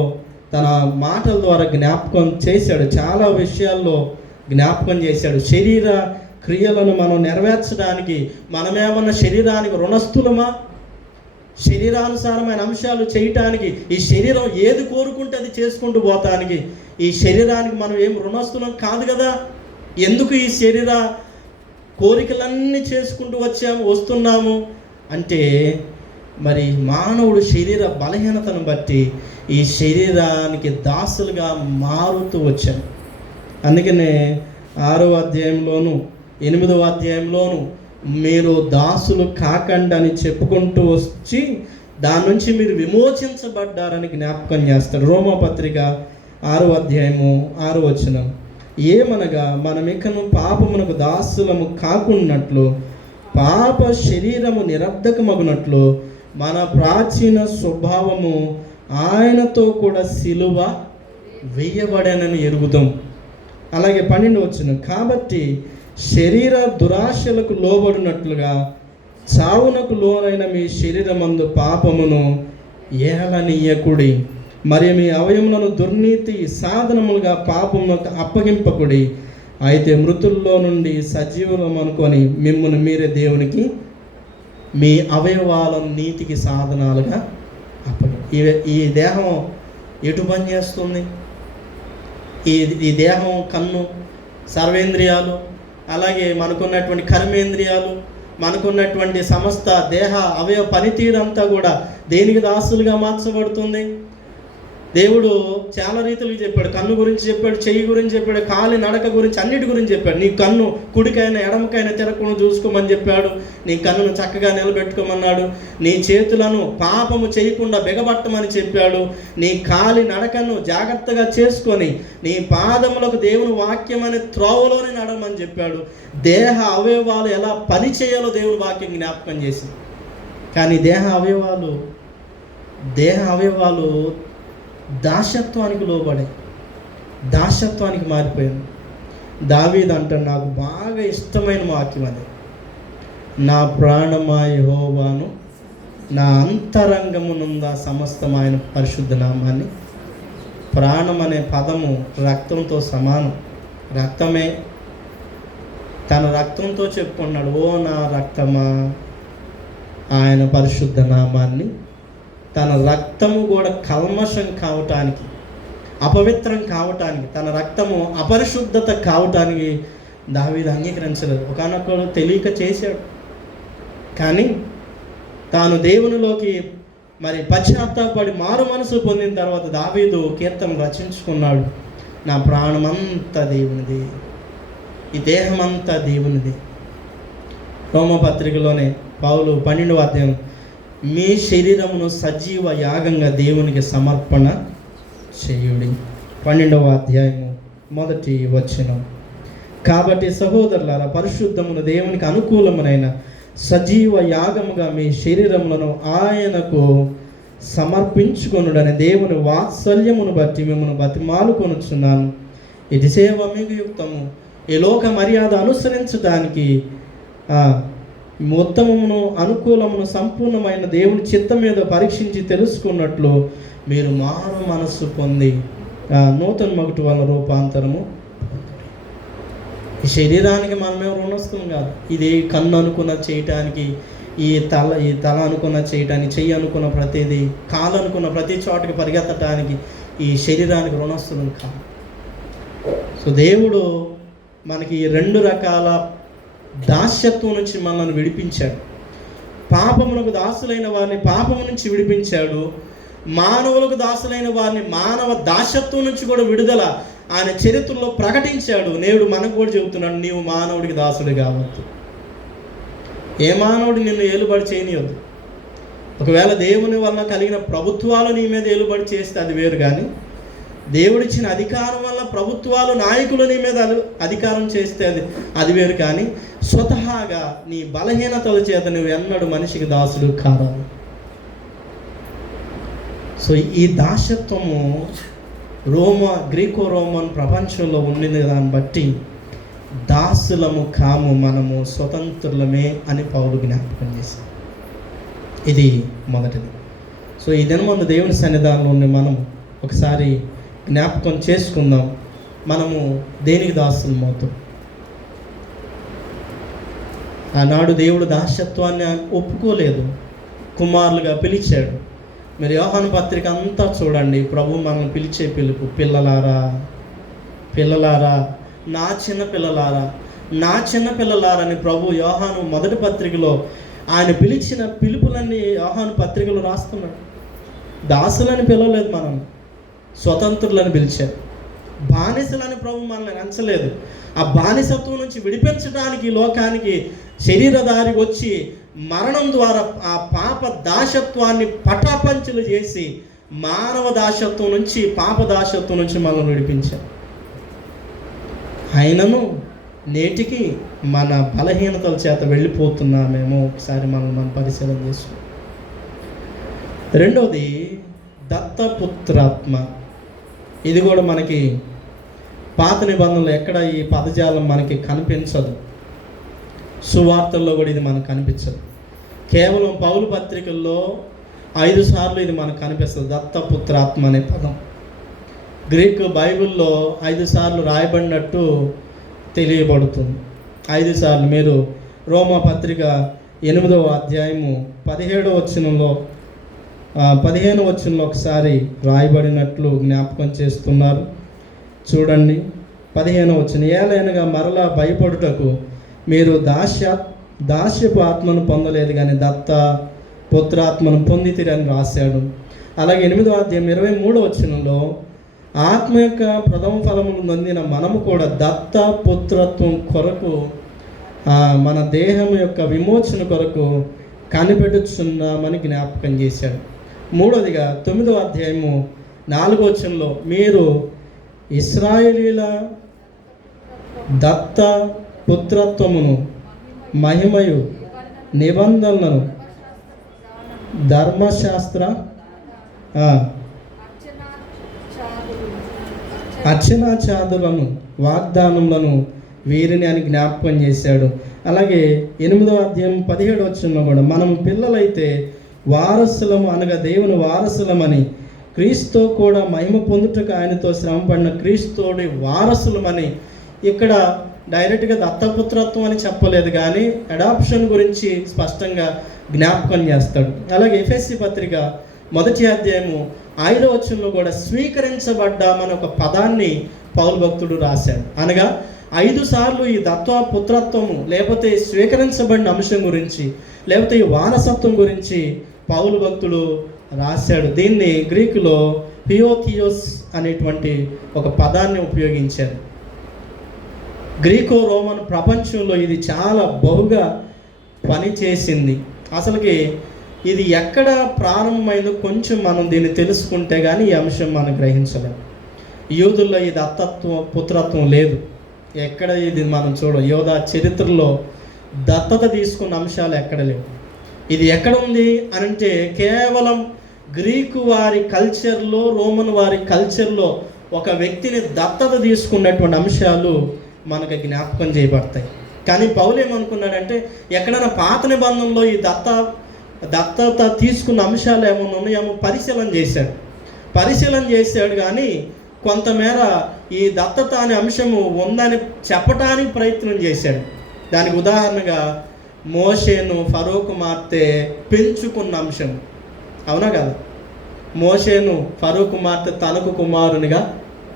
తన మాటల ద్వారా జ్ఞాపకం చేశాడు. చాలా విషయాల్లో జ్ఞాపకం చేశాడు. శరీర క్రియలను మనం నెరవేర్చడానికి మనమేమన్నా శరీరానికి రుణస్థులమా? శరీరానుసారమైన అంశాలు చేయటానికి, ఈ శరీరం ఏది కోరుకుంటే అది చేసుకుంటూ పోతానికి ఈ శరీరానికి మనం ఏం రుణస్థులం కాదు కదా. ఎందుకు ఈ శరీర కోరికలన్నీ చేసుకుంటూ వస్తున్నాము అంటే, మరి మానవుడు శరీర బలహీనతను బట్టి ఈ శరీరానికి దాసులుగా మారుతూ వచ్చాడు. అందుకనే 6వ అధ్యాయంలోను 8వ అధ్యాయంలోను మీరు దాసులు కాకండి అని చెప్పుకుంటూ వచ్చి దాని నుంచి మీరు విమోచించబడ్డారని జ్ఞాపకం చేస్తాడు. రోమాపత్రిక 6వ అధ్యాయము 6వ వచనం, ఏమనగా మనమికను పాపమునకు దాసులము కాకున్నట్లు, పాప శరీరము నిరర్ధకమగునట్లు మన ప్రాచీన స్వభావము ఆయనతో కూడా సిలువ వేయబడనని ఎరుగుతాం. అలాగే 12వ వచనం, కాబట్టి శరీర దురాశలకు లోబడినట్లుగా చావునకు లోనైన మీ శరీరమందు పాపమును ఏలనీయకుడి, మరి మీ అవయములను దుర్నీతి సాధనములుగా పాపములకు అప్పగింపకుడి, అయితే మృతుల్లో నుండి సజీవులం అనుకొని మిమ్మల్ని మీరే దేవునికి మీ అవయవాలను నీతికి సాధనాలుగా ఈ దేహం ఎటు పని చేస్తుంది? ఈ దేహం, కన్ను, సర్వేంద్రియాలు, అలాగే మనకున్నటువంటి కర్మేంద్రియాలు, మనకున్నటువంటి సమస్త దేహ అవయవ పనితీరంతా కూడా దేనికి దాసులుగా మార్చబడుతుంది? దేవుడు చాలా రీతులు చెప్పాడు. కన్ను గురించి చెప్పాడు, చెయ్యి గురించి చెప్పాడు, కాలి నడక గురించి, అన్నిటి గురించి చెప్పాడు. నీ కన్ను కుడికైనా ఎడమకైనా తిరగకుండా చూసుకోమని చెప్పాడు. నీ కన్నును చక్కగా నిలబెట్టుకోమన్నాడు. నీ చేతులను పాపము చేయకుండా బిగబట్టమని చెప్పాడు. నీ కాలి నడకను జాగ్రత్తగా చేసుకొని నీ పాదములకు దేవుని వాక్యం అనే త్రోవలోనే నడమని చెప్పాడు. దేహ అవయవాలు ఎలా పని చేయాలో దేవుని వాక్యం జ్ఞాపకం చేసింది. కానీ దేహ అవయవాలు దాసత్వానికి లోబడే, దాసత్వానికి మారిపోయాను. దావీదు అంటాడు, నాకు బాగా ఇష్టమైన వాక్యం అది, నా ప్రాణమా యెహోవాను, నా అంతరంగమునుంద సమస్తమైన పరిశుద్ధ నామాన్ని. ప్రాణం అనే పదము రక్తంతో సమానం. రక్తమే, తన రక్తంతో చెప్పుకున్నాడు, ఓ నా రక్తమా, ఆయన పరిశుద్ధ నామాన్ని. తన రక్తము కూడా కల్మషం కావటానికి, అపవిత్రం కావటానికి, తన రక్తము అపరిశుద్ధత కావటానికి దావీదు అంగీకరించలేదు. ఒకనొకడు తెలియక చేశాడు. కానీ తాను దేవునిలోకి పశ్చాత్తాపడి మారు మనసు పొందిన తర్వాత దావీదు కీర్తన రచించుకున్నాడు. నా ప్రాణమంతా దేవునిది, ఈ దేహమంతా దేవునిది. రోమపత్రికలోనే పౌలు 12వ అధ్యాయం, మీ శరీరమును సజీవ యాగంగా దేవునికి సమర్పణ చేయుడి. 12వ అధ్యాయము 1వ వచనం. కాబట్టి సహోదరులారా, పరిశుద్ధమును దేవునికి అనుకూలమునైన సజీవ యాగముగా మీ శరీరములను ఆయనకు సమర్పించుకొనుడని దేవుని వాత్సల్యమును బట్టి మిమ్మల్ని బతిమాలుకొనుచున్నాను. ఇది సేవ మీకు యుక్తము. ఈ లోక మర్యాద అనుసరించడానికి ఉత్తమమును అనుకూలమును సంపూర్ణమైన దేవుని చిత్తం మీద పరీక్షించి తెలుసుకున్నట్లు మీరు మారు మనస్సు పొంది నూతన మగుటి వల్ల రూపాంతరము. ఈ శరీరానికి మనమే రుణస్థం కాదు. ఇది కన్ను అనుకున్న చేయటానికి, ఈ తల అనుకున్న చేయటానికి, చెయ్యి అనుకున్న ప్రతిదీ, కాలు అనుకున్న ప్రతి చోటకి పరిగెత్తడానికి ఈ శరీరానికి రుణస్థులం కాదు. సో దేవుడు మనకి 2 రకాల దాస్యత్వం నుంచి మనల్ని విడిపించాడు. పాపమునకు దాసులైన వారిని పాపము నుంచి విడిపించాడు. మానవులకు దాసులైన వారిని మానవ దాస్యత్వం నుంచి కూడా విడుదల ఆయన చరిత్రలో ప్రకటించాడు. నేడు మనకు కూడా చెబుతున్నాడు, నీవు మానవుడికి దాసుడు కావద్దు. ఏ మానవుడు నిన్ను ఏలుబడి చేయనియొద్దు. ఒకవేళ దేవుని వల్ల కలిగిన ప్రభుత్వాలు నీ మీద ఏలుబడి చేస్తే అది వేరు. కానీ దేవుడిచ్చిన అధికారం వల్ల ప్రభుత్వాలు, నాయకులు నీ మీద అధికారం చేస్తే అది వేరు. కానీ స్వతహాగా నీ బలహీనతల చేత నువ్వు ఎన్నడూ మనిషికి దాసుడు కారాదు. సో ఈ దాసత్వము గ్రీకో రోమన్ ప్రపంచంలో ఉండింది. దాన్ని బట్టి దాసులము కాము, మనము స్వతంత్రులమే అని పౌలు జ్ఞాపకం చేశారు. ఇది మొదటిది. సో ఈ దినమందు దేవుని సన్నిధానంలో ఉండి మనం ఒకసారి జ్ఞాపకం చేసుకుందాం, మనము దేనికి దాసులమవుతాం. ఆనాడు దేవుడు దాసత్వాన్ని ఒప్పుకోలేదు, కుమారులుగా పిలిచాడు. మీరు యోహాను పత్రిక అంతా చూడండి, ప్రభు మనల్ని పిలిచే పిలుపు, పిల్లలారా, పిల్లలారా, నా చిన్న పిల్లలారా, నా చిన్న పిల్లలారని ప్రభు యోహాను మొదటి పత్రికలో ఆయన పిలిచిన పిలుపులన్నీ యోహాను పత్రికలో రాస్తున్నాడు. దాసులని పిలవలేదు, మనం స్వతంత్రులను పిలిచారు. బానిసలని ప్రభు మనల్ని ఎంచలేదు. ఆ బానిసత్వం నుంచి విడిపించడానికి లోకానికి శరీరధారి వచ్చి మరణం ద్వారా ఆ పాప దాసత్వాన్ని పటాపంచులు చేసి మానవ దాసత్వం నుంచి, పాప దాసత్వం నుంచి మనల్ని విడిపించారు. అయినను నేటికి మన బలహీనతల చేత వెళ్ళిపోతున్నామేమో ఒకసారి మనం పరిశీలన చేసుకుంటాం. రెండవది దత్తపుత్రాత్మ. ఇది కూడా మనకి పాత నిబంధనలు ఎక్కడ ఈ పదజాలం మనకి కనిపించదు. సువార్తల్లో కూడా ఇది మనకు కనిపించదు. కేవలం పౌలు పత్రికల్లో 5 సార్లు ఇది మనకు కనిపిస్తుంది, దత్తపుత్రాత్మ అనే పదం. గ్రీక్ బైబిల్లో 5 సార్లు రాయబడినట్టు తెలియబడుతుంది. 5 సార్లు. మీరు రోమా పత్రిక 8వ అధ్యాయము 17వ వచనంలో 15వ వచనంలో ఒకసారి రాయబడినట్లు జ్ఞాపకం చేస్తున్నారు. చూడండి 15వ వచనం. ఏలైనగా మరలా భయపడుటకు మీరు దాస్యపు ఆత్మను పొందలేదు, కానీ దత్త పుత్రాత్మను పొందితిరని రాశాడు. అలాగే 8వ అధ్యాయం 23వ వచనంలో ఆత్మ యొక్క ప్రథమ ఫలమును నొందిన మనము కూడా దత్త పుత్రత్వం కొరకు మన దేహం యొక్క విమోచన కొరకు కనిపెట్టుచున్నామని జ్ఞాపకం చేశాడు. మూడవదిగా 9వ అధ్యాయము 4వ వచనంలో మీరు ఇశ్రాయేలీల దత్త పుత్రత్వమును మహిమయు నిబంధనలను ధర్మశాస్త్ర అర్చనాచారులను వాగ్దానములను వీరిని అని జ్ఞాపకం చేశాడు. అలాగే 8వ అధ్యాయం 17వ వచనంలో కూడా మనం పిల్లలైతే వారసులము అనగా దేవుని వారసులమని క్రీస్తు కూడా మహిమ పొందుటకు ఆయనతో శ్రమపడిన క్రీస్తుడి వారసులమని ఇక్కడ డైరెక్ట్గా దత్తపుత్రత్వం అని చెప్పలేదు, కానీ అడాప్షన్ గురించి స్పష్టంగా జ్ఞాపకం చేస్తాడు. అలాగే ఎఫెసీ పత్రిక 1వ అధ్యాయము 5వ వచనంలో కూడా స్వీకరించబడ్డామని ఒక పదాన్ని పౌలు భక్తుడు రాశాడు. అనగా 5 సార్లు ఈ పుత్రత్వము లేకపోతే స్వీకరించబడిన అంశం గురించి లేకపోతే ఈ వారసత్వం గురించి పౌలు భక్తుడు రాశాడు. దీన్ని గ్రీకులో థియోథియోస్ అనేటువంటి ఒక పదాన్ని ఉపయోగించారు. గ్రీకో రోమన్ ప్రపంచంలో ఇది చాలా బహుగా పనిచేసింది. అసలుకి ఇది ఎక్కడ ప్రారంభమైందో కొంచెం మనం దీన్ని తెలుసుకుంటే కానీ ఈ అంశం మనం గ్రహించలేం. యూదుల్లో ఇది పుత్రత్వం లేదు, ఎక్కడ ఇది మనం చూడం. యోధా చరిత్రలో దత్తత తీసుకున్న అంశాలు ఎక్కడ లేవు. ఇది ఎక్కడ ఉంది అని అంటే కేవలం గ్రీకు వారి కల్చర్లో, రోమన్ వారి కల్చర్లో ఒక వ్యక్తిని దత్తత తీసుకున్నటువంటి అంశాలు మనకు జ్ఞాపకం చేయబడతాయి. కానీ పౌలు ఏమనుకున్నాడంటే ఎక్కడైనా పాత నిబంధనలో ఈ దత్తత తీసుకున్న అంశాలు ఏమన్నా ఉన్నాయేమో పరిశీలన చేశాడు కానీ కొంతమేర ఈ దత్తత అనే అంశము ఉందని చెప్పటానికి ప్రయత్నం చేశాడు. దానికి ఉదాహరణగా మోషేను ఫరో కుమార్తె పెంచుకున్న అంశం, అవునా కదా? మోషేను ఫరో కుమార్తె తనకు కుమారునిగా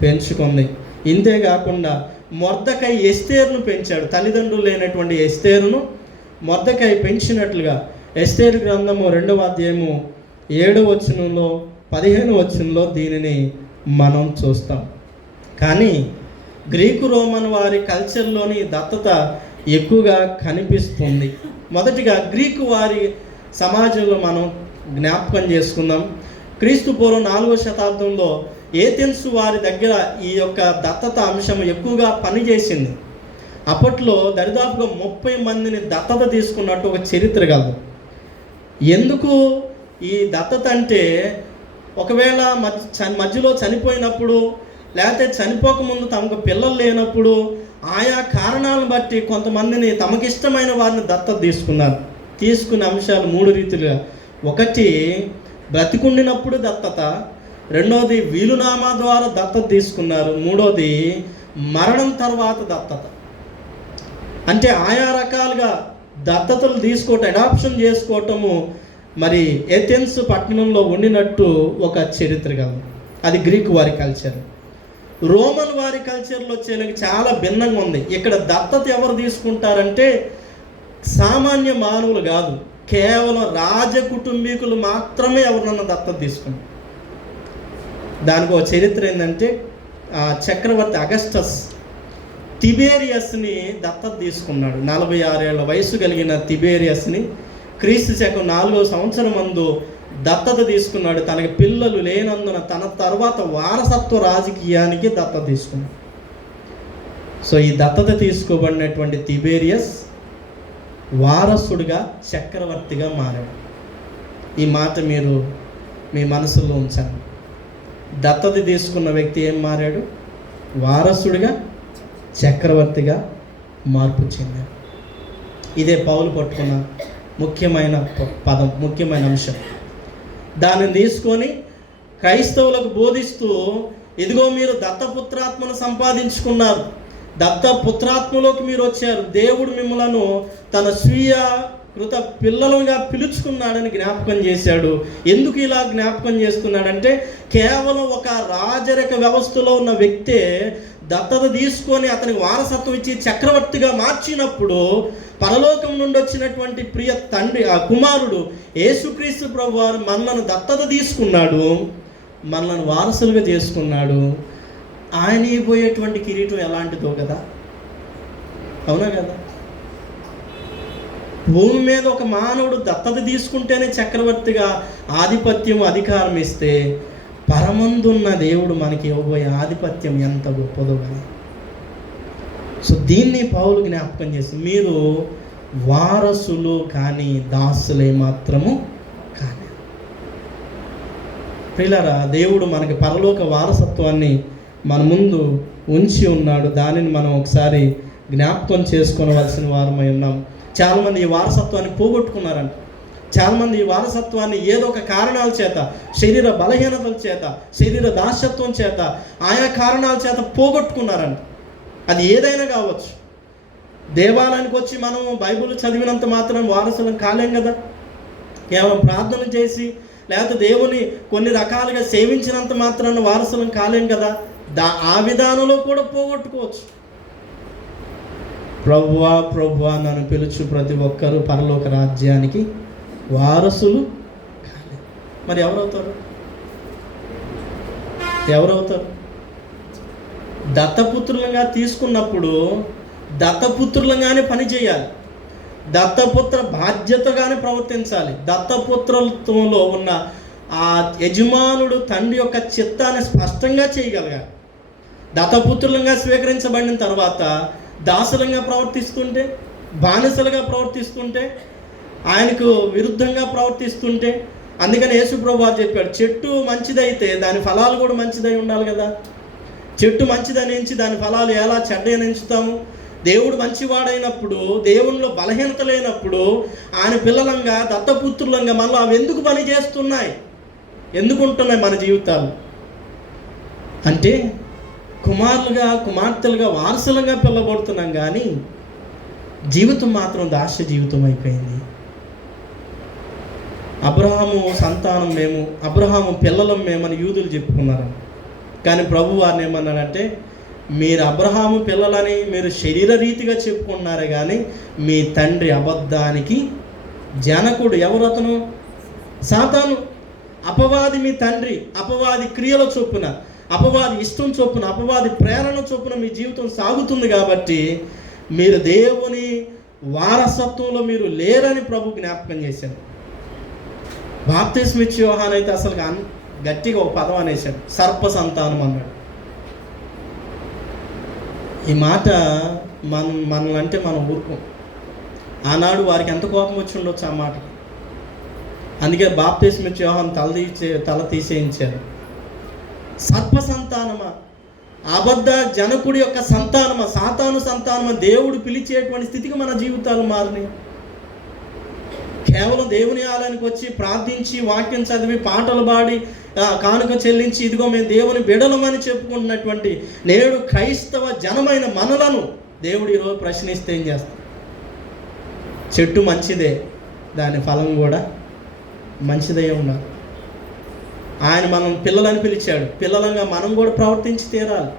పెంచుకుంది. ఇంతేకాకుండా మొర్దెకై ఎస్తేరును పెంచాడు. తల్లిదండ్రులు లేనటువంటి ఎస్తేరును మొర్దెకై పెంచినట్లుగా ఎస్తేరు గ్రంథము 2వ అధ్యాయము 7వ వచనంలో 15వ వచనంలో దీనిని మనం చూస్తాం. కానీ గ్రీకు రోమన్ వారి కల్చర్లోని దత్తత ఎక్కువగా కనిపిస్తుంది. మొదటిగా గ్రీకు వారి సమాజంలో మనం జ్ఞాపకం చేసుకుందాం. క్రీస్తు పూర్వం 4వ శతాబ్దంలో ఏథెన్స్ వారి దగ్గర ఈ యొక్క దత్తత అంశం ఎక్కువగా పనిచేసింది. అప్పట్లో దరిదాపుగా 30 మందిని దత్తత తీసుకున్నట్టు ఒక చరిత్ర కలదు. ఎందుకు ఈ దత్తత అంటే ఒకవేళ మధ్యలో చనిపోయినప్పుడు లేకపోతే చనిపోకముందు తమకు పిల్లలు లేనప్పుడు ఆయా కారణాలను బట్టి కొంతమందిని తమకిష్టమైన వారిని దత్తత తీసుకునే అంశాలు 3 రీతిలుగా. ఒకటి బ్రతికుండినప్పుడు దత్తత, రెండోది వీలునామా ద్వారా దత్తత తీసుకున్నారు, మూడోది మరణం తర్వాత దత్తత. అంటే ఆయా రకాలుగా దత్తతలు తీసుకోవటం, అడాప్షన్ చేసుకోవటము మరి ఏథెన్స్ పట్టణంలో ఉండినట్టు ఒక చరిత్ర కలదు. అది గ్రీకు వారి కల్చర్. రోమన్ వారి కల్చర్లో వచ్చేలాగా చాలా భిన్నంగా ఉంది. ఇక్కడ దత్తత ఎవరు తీసుకుంటారంటే సామాన్య మానవులు కాదు, కేవలం రాజ కుటుంబీకులు మాత్రమే ఎవరినన్నా దత్తత తీసుకుంటారు. దానికి ఒక చరిత్ర ఏంటంటే చక్రవర్తి అగస్టస్ తిబేరియస్ని దత్తత తీసుకున్నాడు. 46 ఏళ్ల వయసు కలిగిన తిబేరియస్ని క్రీస్తు శకం 4వ సంవత్సరం ముందు దత్తత తీసుకున్నాడు. తనకి పిల్లలు లేనందున తన తర్వాత వారసత్వ రాజకీయానికి దత్తత తీసుకున్నాడు. సో ఈ దత్తత తీసుకోబడినటువంటి తిబేరియస్ వారసుడిగా చక్రవర్తిగా మారాడు. ఈ మాట మీరు మీ మనసులో ఉంచండి. దత్తత తీసుకున్న వ్యక్తి ఏం మారాడు? వారసుడిగా చక్రవర్తిగా మార్పు చెందాడు. ఇదే పౌలు పట్టుకున్న ముఖ్యమైన పదం, ముఖ్యమైన అంశం. దానిని తీసుకొని క్రైస్తవులకు బోధిస్తూ, ఇదిగో మీరు దత్తపుత్రాత్మను సంపాదించుకున్నారు, దత్తపుత్రాత్మలోకి మీరు వచ్చారు, దేవుడు మిమ్మలను తన స్వీయ కృత పిల్లలుగా పిలుచుకున్నాడని జ్ఞాపకం చేశాడు. ఎందుకు ఇలా జ్ఞాపకం చేస్తున్నాడంటే కేవలం ఒక రాజరిక వ్యవస్థలో ఉన్న వ్యక్తే దత్తత తీసుకొని అతనికి వారసత్వం ఇచ్చి చక్రవర్తిగా మార్చినప్పుడు పరలోకం నుండి వచ్చినటువంటి ప్రియ తండ్రి ఆ కుమారుడు యేసుక్రీస్తు ప్రభువారు మనలను దత్తత తీసుకున్నాడు, మనలను వారసులుగా చేసుకున్నాడు. ఆయన పోయేటువంటి కిరీటం ఎలాంటిదో కదా, అవునా కదా? భూమి మీద ఒక మానవుడు దత్తత తీసుకుంటేనే చక్రవర్తిగా ఆధిపత్యం అధికారం ఇస్తే పరమందున్న దేవుడు మనకి ఇవ్వబోయే ఆధిపత్యం ఎంత గొప్పదో కదా. సో దీన్ని పౌలు జ్ఞాపకం చేసి, మీరు వారసులు కానీ దాసులే మాత్రము కానీ. ప్రియులారా, దేవుడు మనకి పరలోక వారసత్వాన్ని మన ముందు ఉంచి ఉన్నాడు. దానిని మనం ఒకసారి జ్ఞాపకం చేసుకోవలసిన వారమై ఉన్నాం. చాలామంది ఈ వారసత్వాన్ని పోగొట్టుకున్నారంట. చాలామంది ఈ వారసత్వాన్ని ఏదో ఒక కారణాల చేత, శరీర బలహీనతల చేత, శరీర దాస్యత్వం చేత, ఆయా కారణాల చేత పోగొట్టుకున్నారంట. అది ఏదైనా కావచ్చు. దేవాలయానికి వచ్చి మనం బైబిల్ చదివినంత మాత్రం వారసులం కాలేం కదా. కేవలం ప్రార్థన చేసి లేకపోతే దేవుని కొన్ని రకాలుగా సేవించినంత మాత్రాన వారసులం కాలేం కదా. ఆ విధానంలో కూడా పోగొట్టుకోవచ్చు. ప్రభువా ప్రభువా నన్ను పిలుచు ప్రతి ఒక్కరూ పరలోక రాజ్యానికి వారసులు కాలేదు. మరి ఎవరవుతారు? దత్తపుత్రులుగా తీసుకున్నప్పుడు దత్తపుత్రులుగానే పని చేయాలి, దత్తపుత్ర బాధ్యతగానే ప్రవర్తించాలి. దత్తపుత్రత్వంలో ఉన్న ఆ యజమానుడు తండ్రి యొక్క చిత్తాన్ని స్పష్టంగా చేయగలగాలి. దత్తపుత్రులుగా స్వీకరించబడిన తర్వాత దాసులంగా ప్రవర్తిస్తుంటే, బానిసలుగా ప్రవర్తిస్తుంటే, ఆయనకు విరుద్ధంగా ప్రవర్తిస్తుంటే, అందుకని యేసు ప్రభువు చెప్పాడు, చెట్టు మంచిదైతే దాని ఫలాలు కూడా మంచిదై ఉండాలి కదా. చెట్టు మంచిదని ఎంచి దాని ఫలాలు ఎలా చెడ్డని ఎంచుతాము? దేవుడు మంచివాడైనప్పుడు, దేవునిలో బలహీనత లేనప్పుడు ఆయన పిల్లలంగా దత్తపుత్రులంగా మనలో అవి ఎందుకు పని చేస్తున్నాయి, ఎందుకు ఉంటున్నాయి మన జీవితాలు అంటే కుమారులుగా కుమార్తెలుగా వారసులుగా పిల్లబడుతున్నాం, కానీ జీవితం మాత్రం దాస్య జీవితం అయిపోయింది. అబ్రహాము సంతానం మేము, అబ్రహాము పిల్లలం మేమని యూదులు చెప్పుకున్నారు. కానీ ప్రభు వారిని ఏమన్నాడంటే, మీరు అబ్రహాము పిల్లలని మీరు శరీర రీతిగా చెప్పుకున్నారే కానీ మీ తండ్రి అబద్ధానికి జనకుడు. ఎవరు అతను? సాతాను, అపవాది మీ తండ్రి. అపవాది క్రియల చొప్పున, అపవాది ఇష్టం చొప్పున, అపవాది ప్రేరణ చొప్పున మీ జీవితం సాగుతుంది. కాబట్టి మీరు దేవుని వారసత్వంలో మీరు లేరని ప్రభు జ్ఞాపకం చేశాడు. బాప్తిస్మ ఇచ్చే యోహాను అయితే అసలు గట్టిగా ఒక పదం అనేసాడు, సర్ప సంతానం అన్నాడు. ఈ మాట మనలంటే మనం ఊరుకోం. ఆనాడు వారికి ఎంత కోపం వచ్చి ఉండొచ్చు ఆ మాట. అందుకే బాప్తిస్మ ఇచ్చే యోహాను తల తీసేయించారు. సర్ప సంతానమా, అబద్ధ జనకుడి యొక్క సంతానమా, సాతాను సంతానమా దేవుడు పిలిచేటువంటి స్థితికి మన జీవితాలు మారినాయి. కేవలం దేవుని ఆలయానికి వచ్చి ప్రార్థించి వాక్యం చదివి పాటలు పాడి కానుక చెల్లించి ఇదిగో మేము దేవుని బిడలమని చెప్పుకుంటున్నటువంటి నేడు క్రైస్తవ జనమైన మనలను దేవుడు ఈరోజు ప్రశ్నిస్తే ఏం చేస్తాం? చెట్టు మంచిదే, దాని ఫలం కూడా మంచిదే ఉండాలి. ఆయన మనం పిల్లలని పిలిచాడు, పిల్లలంగా మనం కూడా ప్రవర్తించి తీరాలి.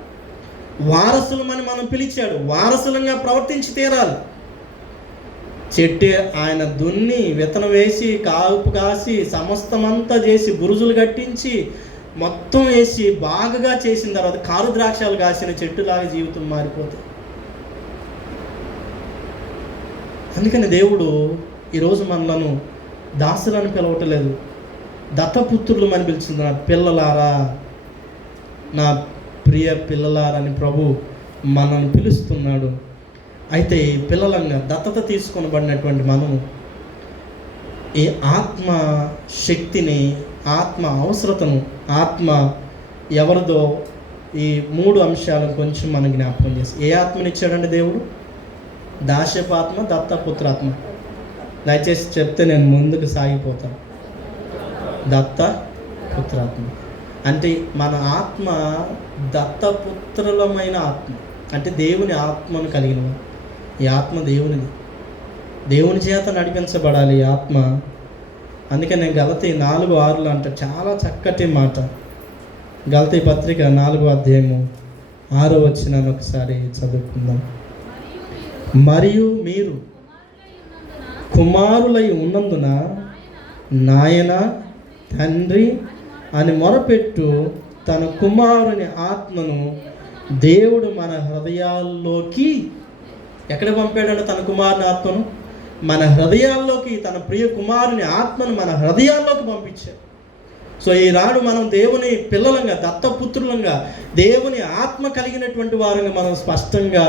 వారసులమని మనం పిలిచాడు, వారసులంగా ప్రవర్తించి తీరాలి. చెట్టు ఆయన దున్ని విత్తనం వేసి కాపు కాసి సమస్తమంతా చేసి బురుజులు కట్టించి మొత్తం వేసి బాగా చేసిన తర్వాత కారు ద్రాక్షాలు కాసిన చెట్టులాగా జీవితం మారిపోతుంది. అందుకని దేవుడు ఈరోజు మనలను దాసులను పిలవటలేదు, దత్తపుత్రులు అని పిలుచున్నారు. పిల్లలారా, నా ప్రియ పిల్లలారని ప్రభు మనల్ని పిలుస్తున్నాడు. అయితే ఈ పిల్లలంగా దత్తత తీసుకొనబడినటువంటి మనము ఈ ఆత్మ శక్తిని, ఆత్మ అవసరతను, ఆత్మ ఎవరిదో ఈ 3 అంశాలను కొంచెం మనం జ్ఞాపకం చేసి, ఏ ఆత్మనిచ్చాడండి దేవుడు? దాస్యపాత్మ, దత్తపుత్రాత్మ. దయచేసి చెప్తే నేను ముందుకు సాగిపోతాను. దత్తపుత్రాత్మ అంటే మన ఆత్మ దత్తపుత్రులమైన ఆత్మ, అంటే దేవుని ఆత్మను కలిగిన. ఈ ఆత్మ దేవునిది, దేవుని చేత నడిపించబడాలి ఈ ఆత్మ. అందుకే నేను గలతీ 4:6 అంట చాలా చక్కటి మాట. గలతీ పత్రిక 4వ అధ్యాయము 6వ వచనాన్ని ఒకసారి చదువుకుందాం. మరియు మీరు కుమారులై ఉన్నందున నాయన తండ్రి అని మొరపెట్టు తన కుమారుని ఆత్మను దేవుడు మన హృదయాల్లోకి ఎక్కడ పంపాడంటే తన కుమారుని ఆత్మను మన హృదయాల్లోకి, తన ప్రియ కుమారుని ఆత్మను మన హృదయాల్లోకి పంపించాడు. సో ఈనాడు మనం దేవుని పిల్లలంగా, దత్తపుత్రులంగా, దేవుని ఆత్మ కలిగినటువంటి వారంగా మనం స్పష్టంగా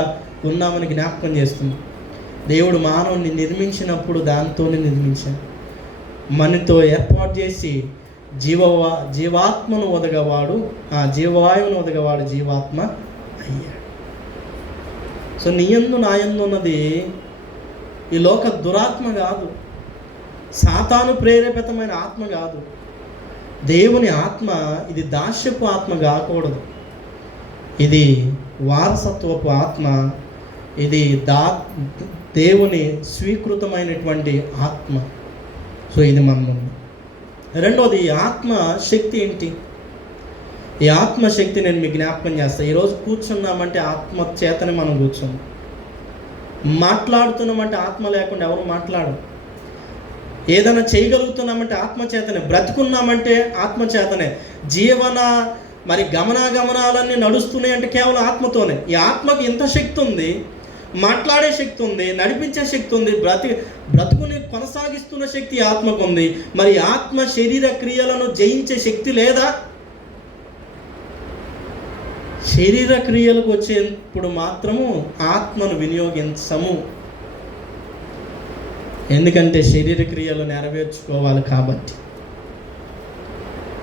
ఉన్నామని జ్ఞాపకం చేస్తున్నాం. దేవుడు మానవుని నిర్మించినప్పుడు దాంతోనే నిర్మించాడు. మనతో ఏర్పాటు చేసి జీవాత్మను ఒదగవాడు, ఆ జీవవాయువును ఒదగవాడు జీవాత్మ అయ్యాడు. సో నీయందు నాయందు ఉన్నది ఈ లోక దురాత్మ కాదు, సాతాను ప్రేరేపితమైన ఆత్మ కాదు, దేవుని ఆత్మ. ఇది దాస్యపు ఆత్మ కాకూడదు, ఇది వారసత్వపు ఆత్మ, ఇది దేవుని స్వీకృతమైనటువంటి ఆత్మ. సో ఇది మనం. రెండోది, ఈ ఆత్మ శక్తి ఏంటి? ఈ ఆత్మశక్తి నేను మీకు జ్ఞాపకం చేస్తాను. ఈరోజు కూర్చున్నామంటే ఆత్మ చేతనే మనం కూర్చున్నాం. మాట్లాడుతున్నామంటే ఆత్మ లేకుండా ఎవరు మాట్లాడరు. ఏదైనా చేయగలుగుతున్నామంటే ఆత్మచేతనే. బ్రతుకున్నామంటే ఆత్మచేతనే. గమనాలన్నీ నడుస్తున్నాయి అంటే కేవలం ఆత్మతోనే. ఈ ఆత్మకి ఇంత శక్తి ఉంది, మాట్లాడే శక్తి ఉంది, నడిపించే శక్తి ఉంది, బ్రతుకుని కొనసాగిస్తున్న శక్తి ఆత్మకు ఉంది. మరి ఆత్మ శరీర క్రియలను జయించే శక్తి లేదా? శరీర క్రియలకు వచ్చేప్పుడు మాత్రము ఆత్మను వినియోగించము. ఎందుకంటే శరీర క్రియలు నెరవేర్చుకోవాలి కాబట్టి.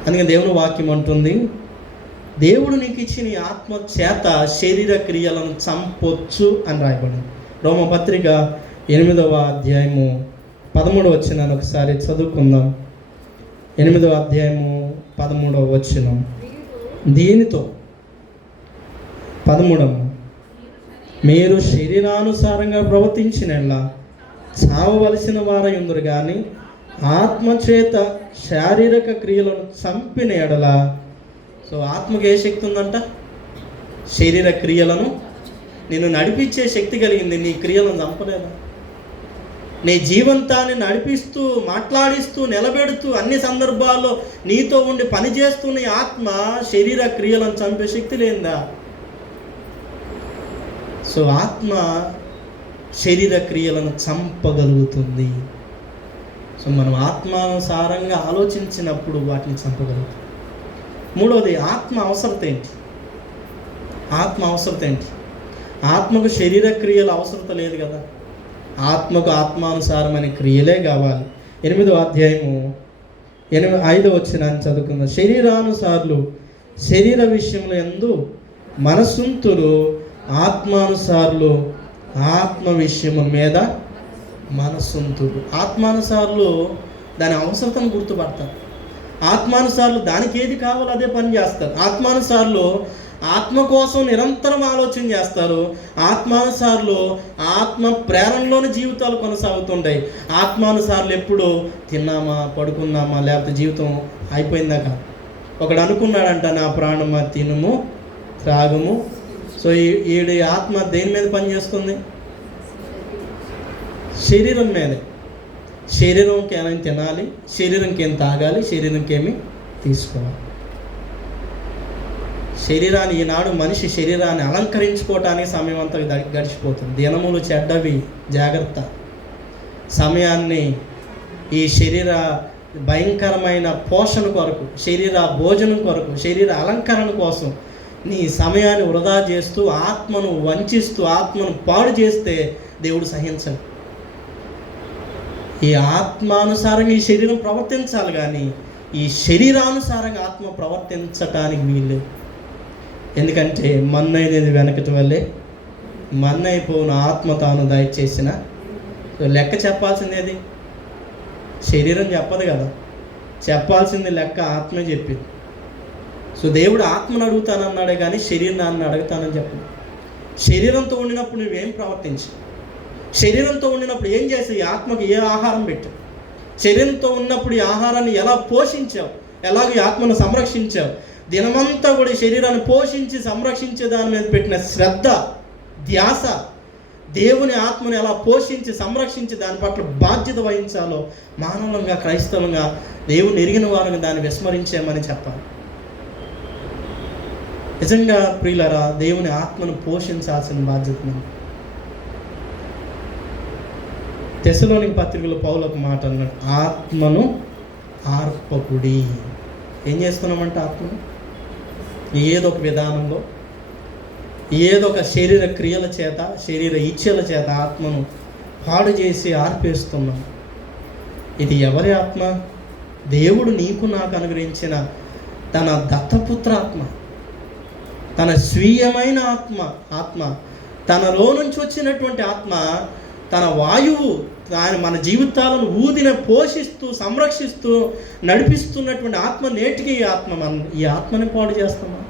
అందుకని దేవుని వాక్యం అంటుంది, దేవుడు నీకు ఇచ్చిన ఆత్మ చేత శరీర క్రియలను చంపొచ్చు అని రాయబడింది. రోమపత్రిక 8వ అధ్యాయము 13వ వచనాన్ని ఒకసారి చదువుకుందాం. 8వ అధ్యాయము 13వ వచనం. దీనితో 13 మీరు శరీరానుసారంగా ప్రవర్తించినలా చావవలసిన వారై ఉందరు కానీ ఆత్మచేత శారీరక క్రియలను చంపిన ఎడల. సో ఆత్మకి ఏ శక్తి ఉందంట? శరీర క్రియలను నిన్ను నడిపించే శక్తి కలిగింది. నీ క్రియలను చంపలేదా? నీ జీవంతాన్ని నడిపిస్తూ, మాట్లాడిస్తూ, నిలబెడుతూ, అన్ని సందర్భాల్లో నీతో ఉండి పనిచేస్తున్న ఈ ఆత్మ శరీర క్రియలను చంపే శక్తి లేదా? సో ఆత్మ శరీర క్రియలను చంపగలుగుతుంది. సో మనం ఆత్మానుసారంగా ఆలోచించినప్పుడు వాటిని చంపగలుగుతాం. మూడవది, ఆత్మ అవసరత ఏంటి? ఆత్మ అవసరత ఏంటి? ఆత్మకు శరీర క్రియల అవసరత లేదు కదా. ఆత్మకు ఆత్మానుసారమైన క్రియలే కావాలి. 8వ అధ్యాయము 5వ వచనాన్ని చదువుకుందాం. శరీరానుసారులు శరీర విషయంలో యందు మనసుంతులు, ఆత్మానుసారులు ఆత్మ విషయము మీద మనసుంతులు. ఆత్మానుసారులు దాని అవసరతను గుర్తుపడతారు. ఆత్మానుసారులు దానికి ఏది కావాలో అదే పని చేస్తారు. ఆత్మానుసారులు ఆత్మ కోసం నిరంతరం ఆలోచన చేస్తారు. ఆత్మానుసారులు ఆత్మ ప్రేరణలోని జీవితాలు కొనసాగుతుంటాయి. ఆత్మానుసారులు ఎప్పుడు తిన్నామా, పడుకున్నామా, లేకపోతే జీవితం అయిపోయిందాక. ఒకడు అనుకున్నాడంట, నా ప్రాణమా తినుము త్రాగము. సో ఈడి ఆత్మ దేని మీద పనిచేస్తుంది? శరీరం మీదే. శరీరంకి ఏమైనా తినాలి, శరీరంకి ఏం తాగాలి, శరీరంకి ఏమి తీసుకోవాలి. శరీరాన్ని ఈనాడు మనిషి శరీరాన్ని అలంకరించుకోవటానికి సమయం అంతా గడిచిపోతుంది. దినములు చెడ్డవి, జాగ్రత్త. సమయాన్ని ఈ శరీర భయంకరమైన పోషణ కొరకు, శరీర భోజనం కొరకు, శరీర అలంకరణ కోసం నీ సమయాన్ని వృధా చేస్తూ, ఆత్మను వంచిస్తూ, ఆత్మను పాడు చేస్తే దేవుడు సహించడు. ఈ ఆత్మానుసారంగా ఈ శరీరం ప్రవర్తించాలి, కానీ ఈ శరీరానుసారంగా ఆత్మ ప్రవర్తించటానికి వీలు. ఎందుకంటే మన్నైనది వెనకటి వల్లే మన్నైపోయిన ఆత్మ తాను దయచేసిన. లెక్క చెప్పాల్సిందేది శరీరం చెప్పదు కదా, చెప్పాల్సింది లెక్క ఆత్మే చెప్పింది. సో దేవుడు ఆత్మను అడుగుతానన్నాడే కానీ శరీరాన్ని అడుగుతానని చెప్పను. శరీరంతో ఉండినప్పుడు నువ్వేం ప్రవర్తించు, శరీరంతో ఉండినప్పుడు ఏం చేసావు, ఈ ఆత్మకి ఏ ఆహారం పెట్టావు, శరీరంతో ఉన్నప్పుడు ఈ ఆహారాన్ని ఎలా పోషించావు, ఎలాగ ఈ ఆత్మను సంరక్షించావు, దినమంతా కూడా ఈ శరీరాన్ని పోషించి సంరక్షించే దాని మీద పెట్టిన శ్రద్ధ, ధ్యాస, దేవుని ఆత్మని ఎలా పోషించి సంరక్షించి దాని పట్ల బాధ్యత వహించాలో మానవులంగా, క్రైస్తవంగా, దేవుని ఎరిగిన వారిని దాన్ని విస్మరించామని చెప్పాలి. నిజంగా ప్రియులరా, దేవుని ఆత్మను పోషించాల్సిన బాధ్యత మనకు. తెస్సలోనిక పత్రికలో పౌలు ఒక మాట అన్నాడు, ఆత్మను ఆర్పకుడి. ఏం చేస్తున్నామంటే ఆత్మను ఏదో ఒక విధానంలో, ఏదో ఒక శరీర క్రియల చేత, శరీర ఇచ్ఛల చేత ఆత్మను పాడు చేసి ఆర్పేస్తున్నాం. ఇది ఎవరి ఆత్మ? దేవుడు నీకు నాకు అనుగ్రహించిన తన దత్తపుత్రాత్మ, తన స్వీయమైన ఆత్మ, తనలో నుంచి వచ్చినటువంటి ఆత్మ, తన వాయువు, మన జీవితాలను ఊదిన పోషిస్తూ సంరక్షిస్తూ నడిపిస్తున్నటువంటి ఆత్మ నేటికి ఈ ఆత్మని పాడు చేస్తామా?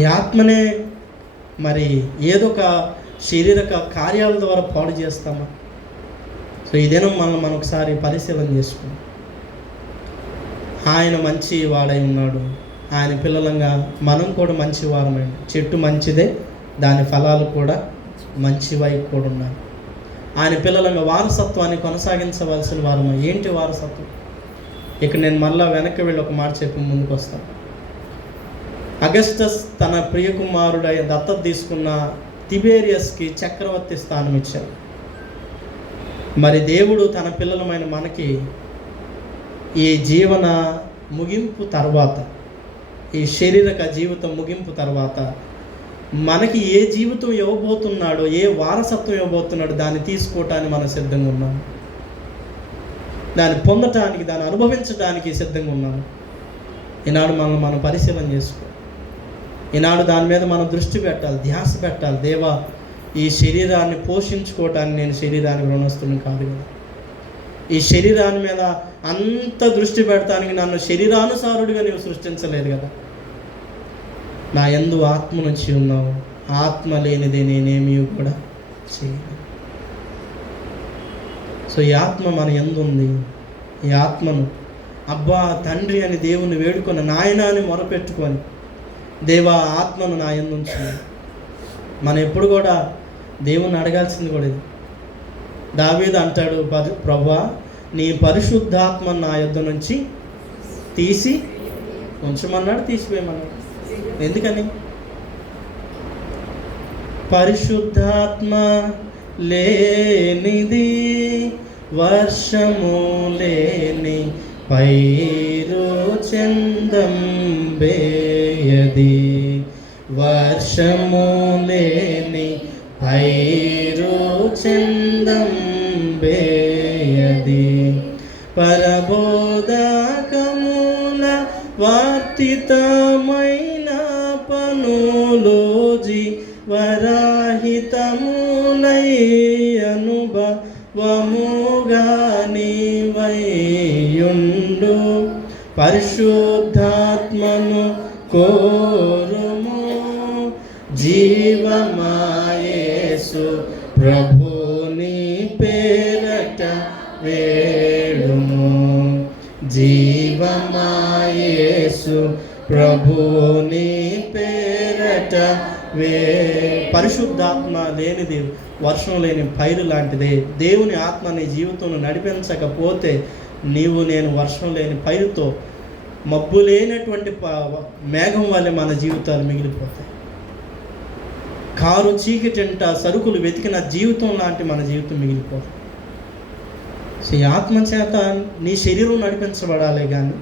ఈ ఆత్మనే మరి ఏదో ఒక శారీరక కార్యాల ద్వారా పాడు చేస్తామా? సో ఈ దినం మనం ఒకసారి పరిశీలన చేసుకుందాం. ఆయన మంచి వాడై ఉన్నాడు, ఆయన పిల్లలంగా మనం కూడా మంచి వారమే. చెట్టు మంచిదే, దాని ఫలాలు కూడా మంచివై కూడా ఉన్నాయి. ఆయన పిల్లలంగా వారసత్వాన్ని కొనసాగించవలసిన వారమా? ఏంటి వారసత్వం? ఇక్కడ నేను మళ్ళీ వెనక్కి వెళ్ళి ఒక మాట చెప్పి ముందుకు వస్తాను. అగస్టస్ తన ప్రియకుమారుడై దత్తత తీసుకున్న తిబేరియస్కి చక్రవర్తి స్థానం ఇచ్చారు. మరి దేవుడు తన పిల్లలమైన మనకి ఈ జీవన ముగింపు తర్వాత, ఈ శారీరక జీవితం ముగింపు తర్వాత మనకి ఏ జీవితం ఇవ్వబోతున్నాడో, ఏ వారసత్వం ఇవ్వబోతున్నాడో దాన్ని తీసుకోవటానికి మనం సిద్ధంగా ఉన్నాము. దాన్ని పొందటానికి, దాన్ని అనుభవించడానికి సిద్ధంగా ఉన్నాము. ఈనాడు మనం పరిశీలన చేసుకో. ఈనాడు దాని మీద మనం దృష్టి పెట్టాలి, ధ్యాస పెట్టాలి. దేవా, ఈ శరీరాన్ని పోషించుకోవటానికి నేను శరీరానికి రుణస్తుని కాదు కదా. ఈ శరీరాన్ని మీద అంత దృష్టి పెడతానికి నన్ను శరీరానుసారుడిగా నీవు సృష్టించలేదు కదా. నా యందు ఆత్మ నుంచి ఉన్నావు, ఆత్మ లేనిదే నేనేమీ కూడా చేయను. సో ఈ ఆత్మ మన యందు ఉంది. ఈ ఆత్మను అబ్బా తండ్రి అని దేవుని వేడుకొని, నాయన అని మొరపెట్టుకొని, దేవా ఆత్మను నా యందు ఉంచు. మనం ఎప్పుడు కూడా దేవుని అడగాల్సింది కూడా ఇది. దావీదు అంటాడు, ప్రభువా నీ పరిశుద్ధాత్మ నా యొద్ద నుంచి తీసి ఉంచమన్నాడు, తీసివేయమన్నాడు. ఎందుకని? పరిశుద్ధాత్మ లేనిది వర్షము లేని పైరు చందం బేయది, వర్షము లేని పైరు చందం బేయది. పరబోధకముల వార్తితమైన పనులోజి వరాహితములై అనుభవముగా నీవైయుండు. పరిశుద్ధాత్మను కోరుము, జీవమాయేసు ప్రభుని పేరట వేడుము. జీవమాయేసు ప్రభుని పేరట పరిశుద్ధాత్మ లేనిది వర్షం లేని పైరు లాంటిదే. దేవుని ఆత్మ నీ జీవితంలో నడిపించకపోతే నీవు నేను వర్షం లేని పైరుతో, మబ్బు లేనటువంటి మేఘం వల్లే మన జీవితాలు మిగిలిపోతాయి. కారు చీకటింట సరుకులు వెతికిన జీవితం లాంటి మన జీవితం మిగిలిపోతుంది. సో ఈ ఆత్మ చేత నీ శరీరం నడిపించబడాలి, కానీ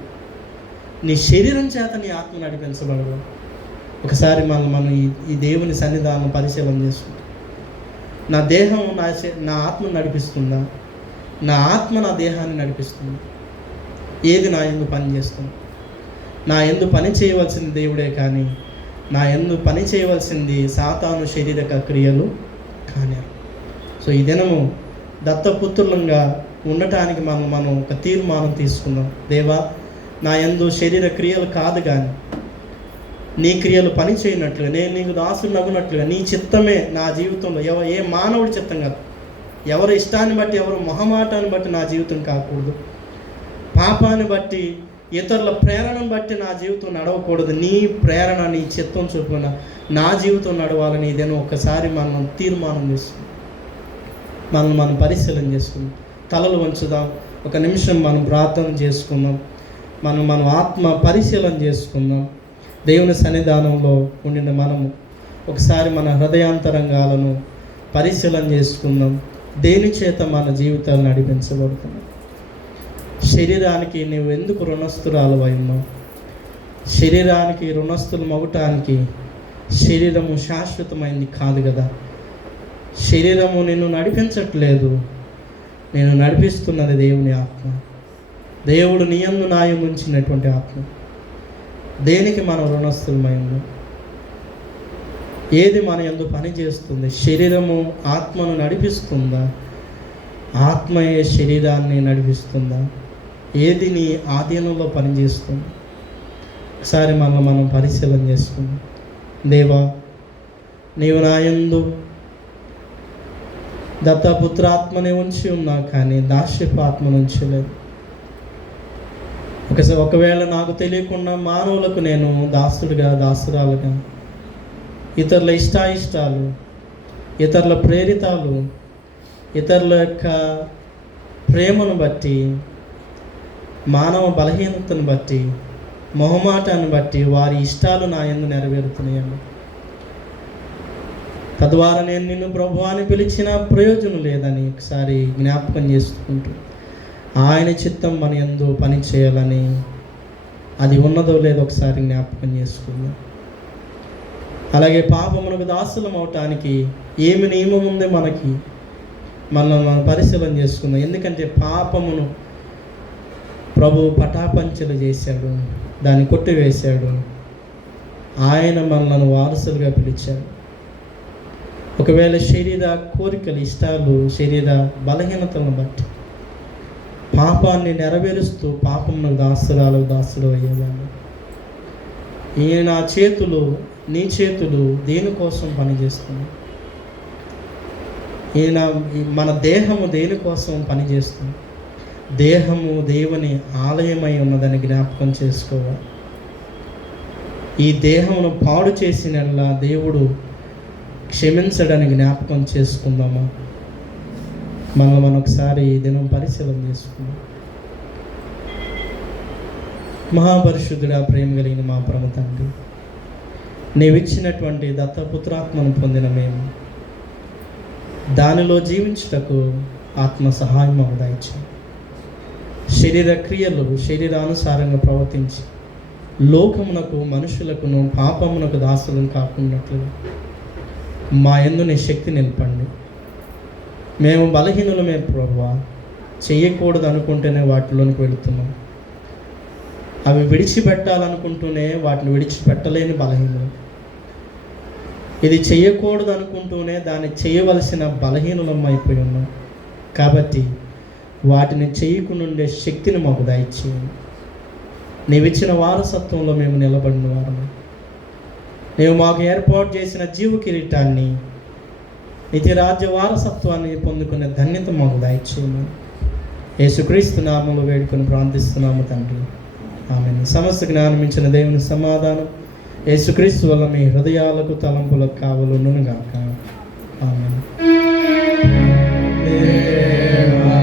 నీ శరీరం చేత నీ ఆత్మ నడిపించబడదు. ఒకసారి మనం ఈ దేవుని సన్నిధానం పరిశీలన చేసుకుంటాం. నా దేహం నా ఆత్మను నడిపిస్తుందా? నా ఆత్మ నా దేహాన్ని నడిపిస్తుంది? ఏది నా యందు పని చేస్తుంది? నా యందు పని చేయవలసింది దేవుడే, కానీ నా యందు పని చేయవలసింది సాతాను శారీరక క్రియలు కానీ. సో ఈ దినము దత్తపుత్రులంగా ఉండటానికి మనం ఒక తీర్మానం తీసుకుందాం. దేవా, నా యందు శరీర క్రియలు కాదు, కానీ నీ క్రియలు పని చేయనట్లుగా, నేను నీకు దాసుడు నగునట్లుగా నీ చిత్తమే నా జీవితంలో. ఏ మానవుడి చిత్తం కాదు, ఎవరి ఇష్టాన్ని బట్టి, ఎవరి మొహమాటాన్ని బట్టి నా జీవితం కాకూడదు. పాపాన్ని బట్టి ఇతరుల ప్రేరణను బట్టి నా జీవితం నడవకూడదు, నీ ప్రేరణ, నీ చిత్తం చొప్పున నా జీవితం నడవాలని ఇదేనో ఒక్కసారి మనం తీర్మానం చేసుకుందాం. మనం పరిశీలన చేసుకుందాం. తలలు వంచుదాం. ఒక నిమిషం మనం ప్రార్థన చేసుకుందాం. మనం ఆత్మ పరిశీలన చేసుకుందాం. దేవుని సన్నిధానంలో ఉండిన మనము ఒకసారి మన హృదయాంతరంగాలను పరిశీలన చేసుకుందాం. దేని చేత మన జీవితాలు నడిపించబడుతున్నాం? శరీరానికి నువ్వు ఎందుకు రుణస్థురాలు అయ్యావు? శరీరానికి రుణస్థులు మగటానికి శరీరము శాశ్వతమైంది కాదు కదా. శరీరము నిన్ను నడిపించట్లేదు, నేను నడిపిస్తున్నది దేవుని ఆత్మ. దేవుడు నీ యందు నాయం ఉంచినటువంటి ఆత్మ. దేనికి మనం రుణస్థులమైంది? ఏది మన యందు పని చేస్తుంది? శరీరము ఆత్మను నడిపిస్తుందా? ఆత్మయే శరీరాన్ని నడిపిస్తుందా? ఏది నీ ఆధీనంలో పనిచేస్తుంది? ఒకసారి మనం పరిశీలన చేసుకుందాం. దేవా, నీవు నా యందు దత్తపుత్రాత్మనే ఉంచి ఉన్నా, కానీ దాస్యపు ఆత్మను ఉంచలేదు. ఒకవేళ నాకు తెలియకుండా మానవులకు నేను దాసుడుగా, దాసురాలుగా, ఇతరుల ఇష్టాయిష్టాలు, ఇతరుల ప్రేరితాలు, ఇతరుల యొక్క ప్రేమను బట్టి, మానవ బలహీనతను బట్టి, మొహమాటాన్ని బట్టి వారి ఇష్టాలు నా యందు నెరవేరుతున్నాయని, తద్వారా నేను నిన్ను ప్రభువా అని పిలిచిన ప్రయోజనం లేదని ఒకసారి జ్ఞాపకం చేసుకుంటూ ఆయన చిత్తం మన యందు పని చేయాలని, అది ఉన్నదో లేదో ఒకసారి జ్ఞాపకం చేసుకుందాం. అలాగే పాపమునకు దాసులం అవటానికి ఏమి నియమం ఉంది మనకి? మనం పరిశీలన చేసుకుందాం. ఎందుకంటే పాపమును ప్రభు పటాపంచలు చేశాడు, దాన్ని కొట్టివేశాడు. ఆయన మనల్ని వారసులుగా పిలిచాడు. ఒకవేళ శరీర కోరికలు, ఇష్టాలు, శరీర బలహీనతలను బట్టి పాపాన్ని నెరవేరుస్తూ పాపమును దాసుడు అయ్యేవాడు. ఈయన చేతులు, నీ చేతులు దేనికోసం పనిచేస్తుంది? ఈయన మన దేహము దేనికోసం పనిచేస్తుంది? దేహము దేవుని ఆలయమై ఉన్నదని జ్ఞాపకం చేసుకోవాలి. ఈ దేహమును పాడు చేసినలా దేవుడు క్షమించడానికి జ్ఞాపకం చేసుకుందామా? మనం ఒకసారి ఈ దినం పరిశీలన చేసుకుందాం. మహాపరిశుద్ధుడా, ప్రేమ కలిగిన మా పరమ తండ్రి, నీవిచ్చినటువంటి దత్తపుత్రాత్మను పొందిన మేము దానిలో జీవించుటకు ఆత్మ సహాయం మాకు దయచేయి. శరీర క్రియలు శరీరానుసారంగా ప్రవర్తించి లోకమునకు, మనుషులకును, పాపమునకు దాసులను కాకున్నట్లుగా మా యందు నీ శక్తి నింపండి. మేము బలహీనులమే ప్రభువా, చెయ్యకూడదు అనుకుంటేనే వాటిలోనికి వెళుతున్నాం. అవి విడిచిపెట్టాలనుకుంటూనే వాటిని విడిచిపెట్టలేని బలహీనులు. ఇది చెయ్యకూడదు అనుకుంటూనే దాన్ని చేయవలసిన బలహీనులం అయిపోయి ఉన్నాం. కాబట్టి వాటిని చేయకుండే శక్తిని మాకు దయచేయండి. నీవిచ్చిన వారసత్వంలో మేము నిలబడిన వారము. నీవు మాకు ఏర్పాటు చేసిన జీవ కిరీటాన్ని, నిత్యరాజ్య వారసత్వాన్ని పొందుకునే ధన్యత మాకు దయచేయము. యేసుక్రీస్తు నామములో వేడుకొని ప్రార్థిస్తున్నాము తండ్రి, ఆమేన్. సమస్త జ్ఞానం ఇచ్చిన దేవుని సమాధానం యేసుక్రీస్తు వల్ల మీ హృదయాలకు, తలంపులకు కావలును గాక. ఆమేన్. దేవా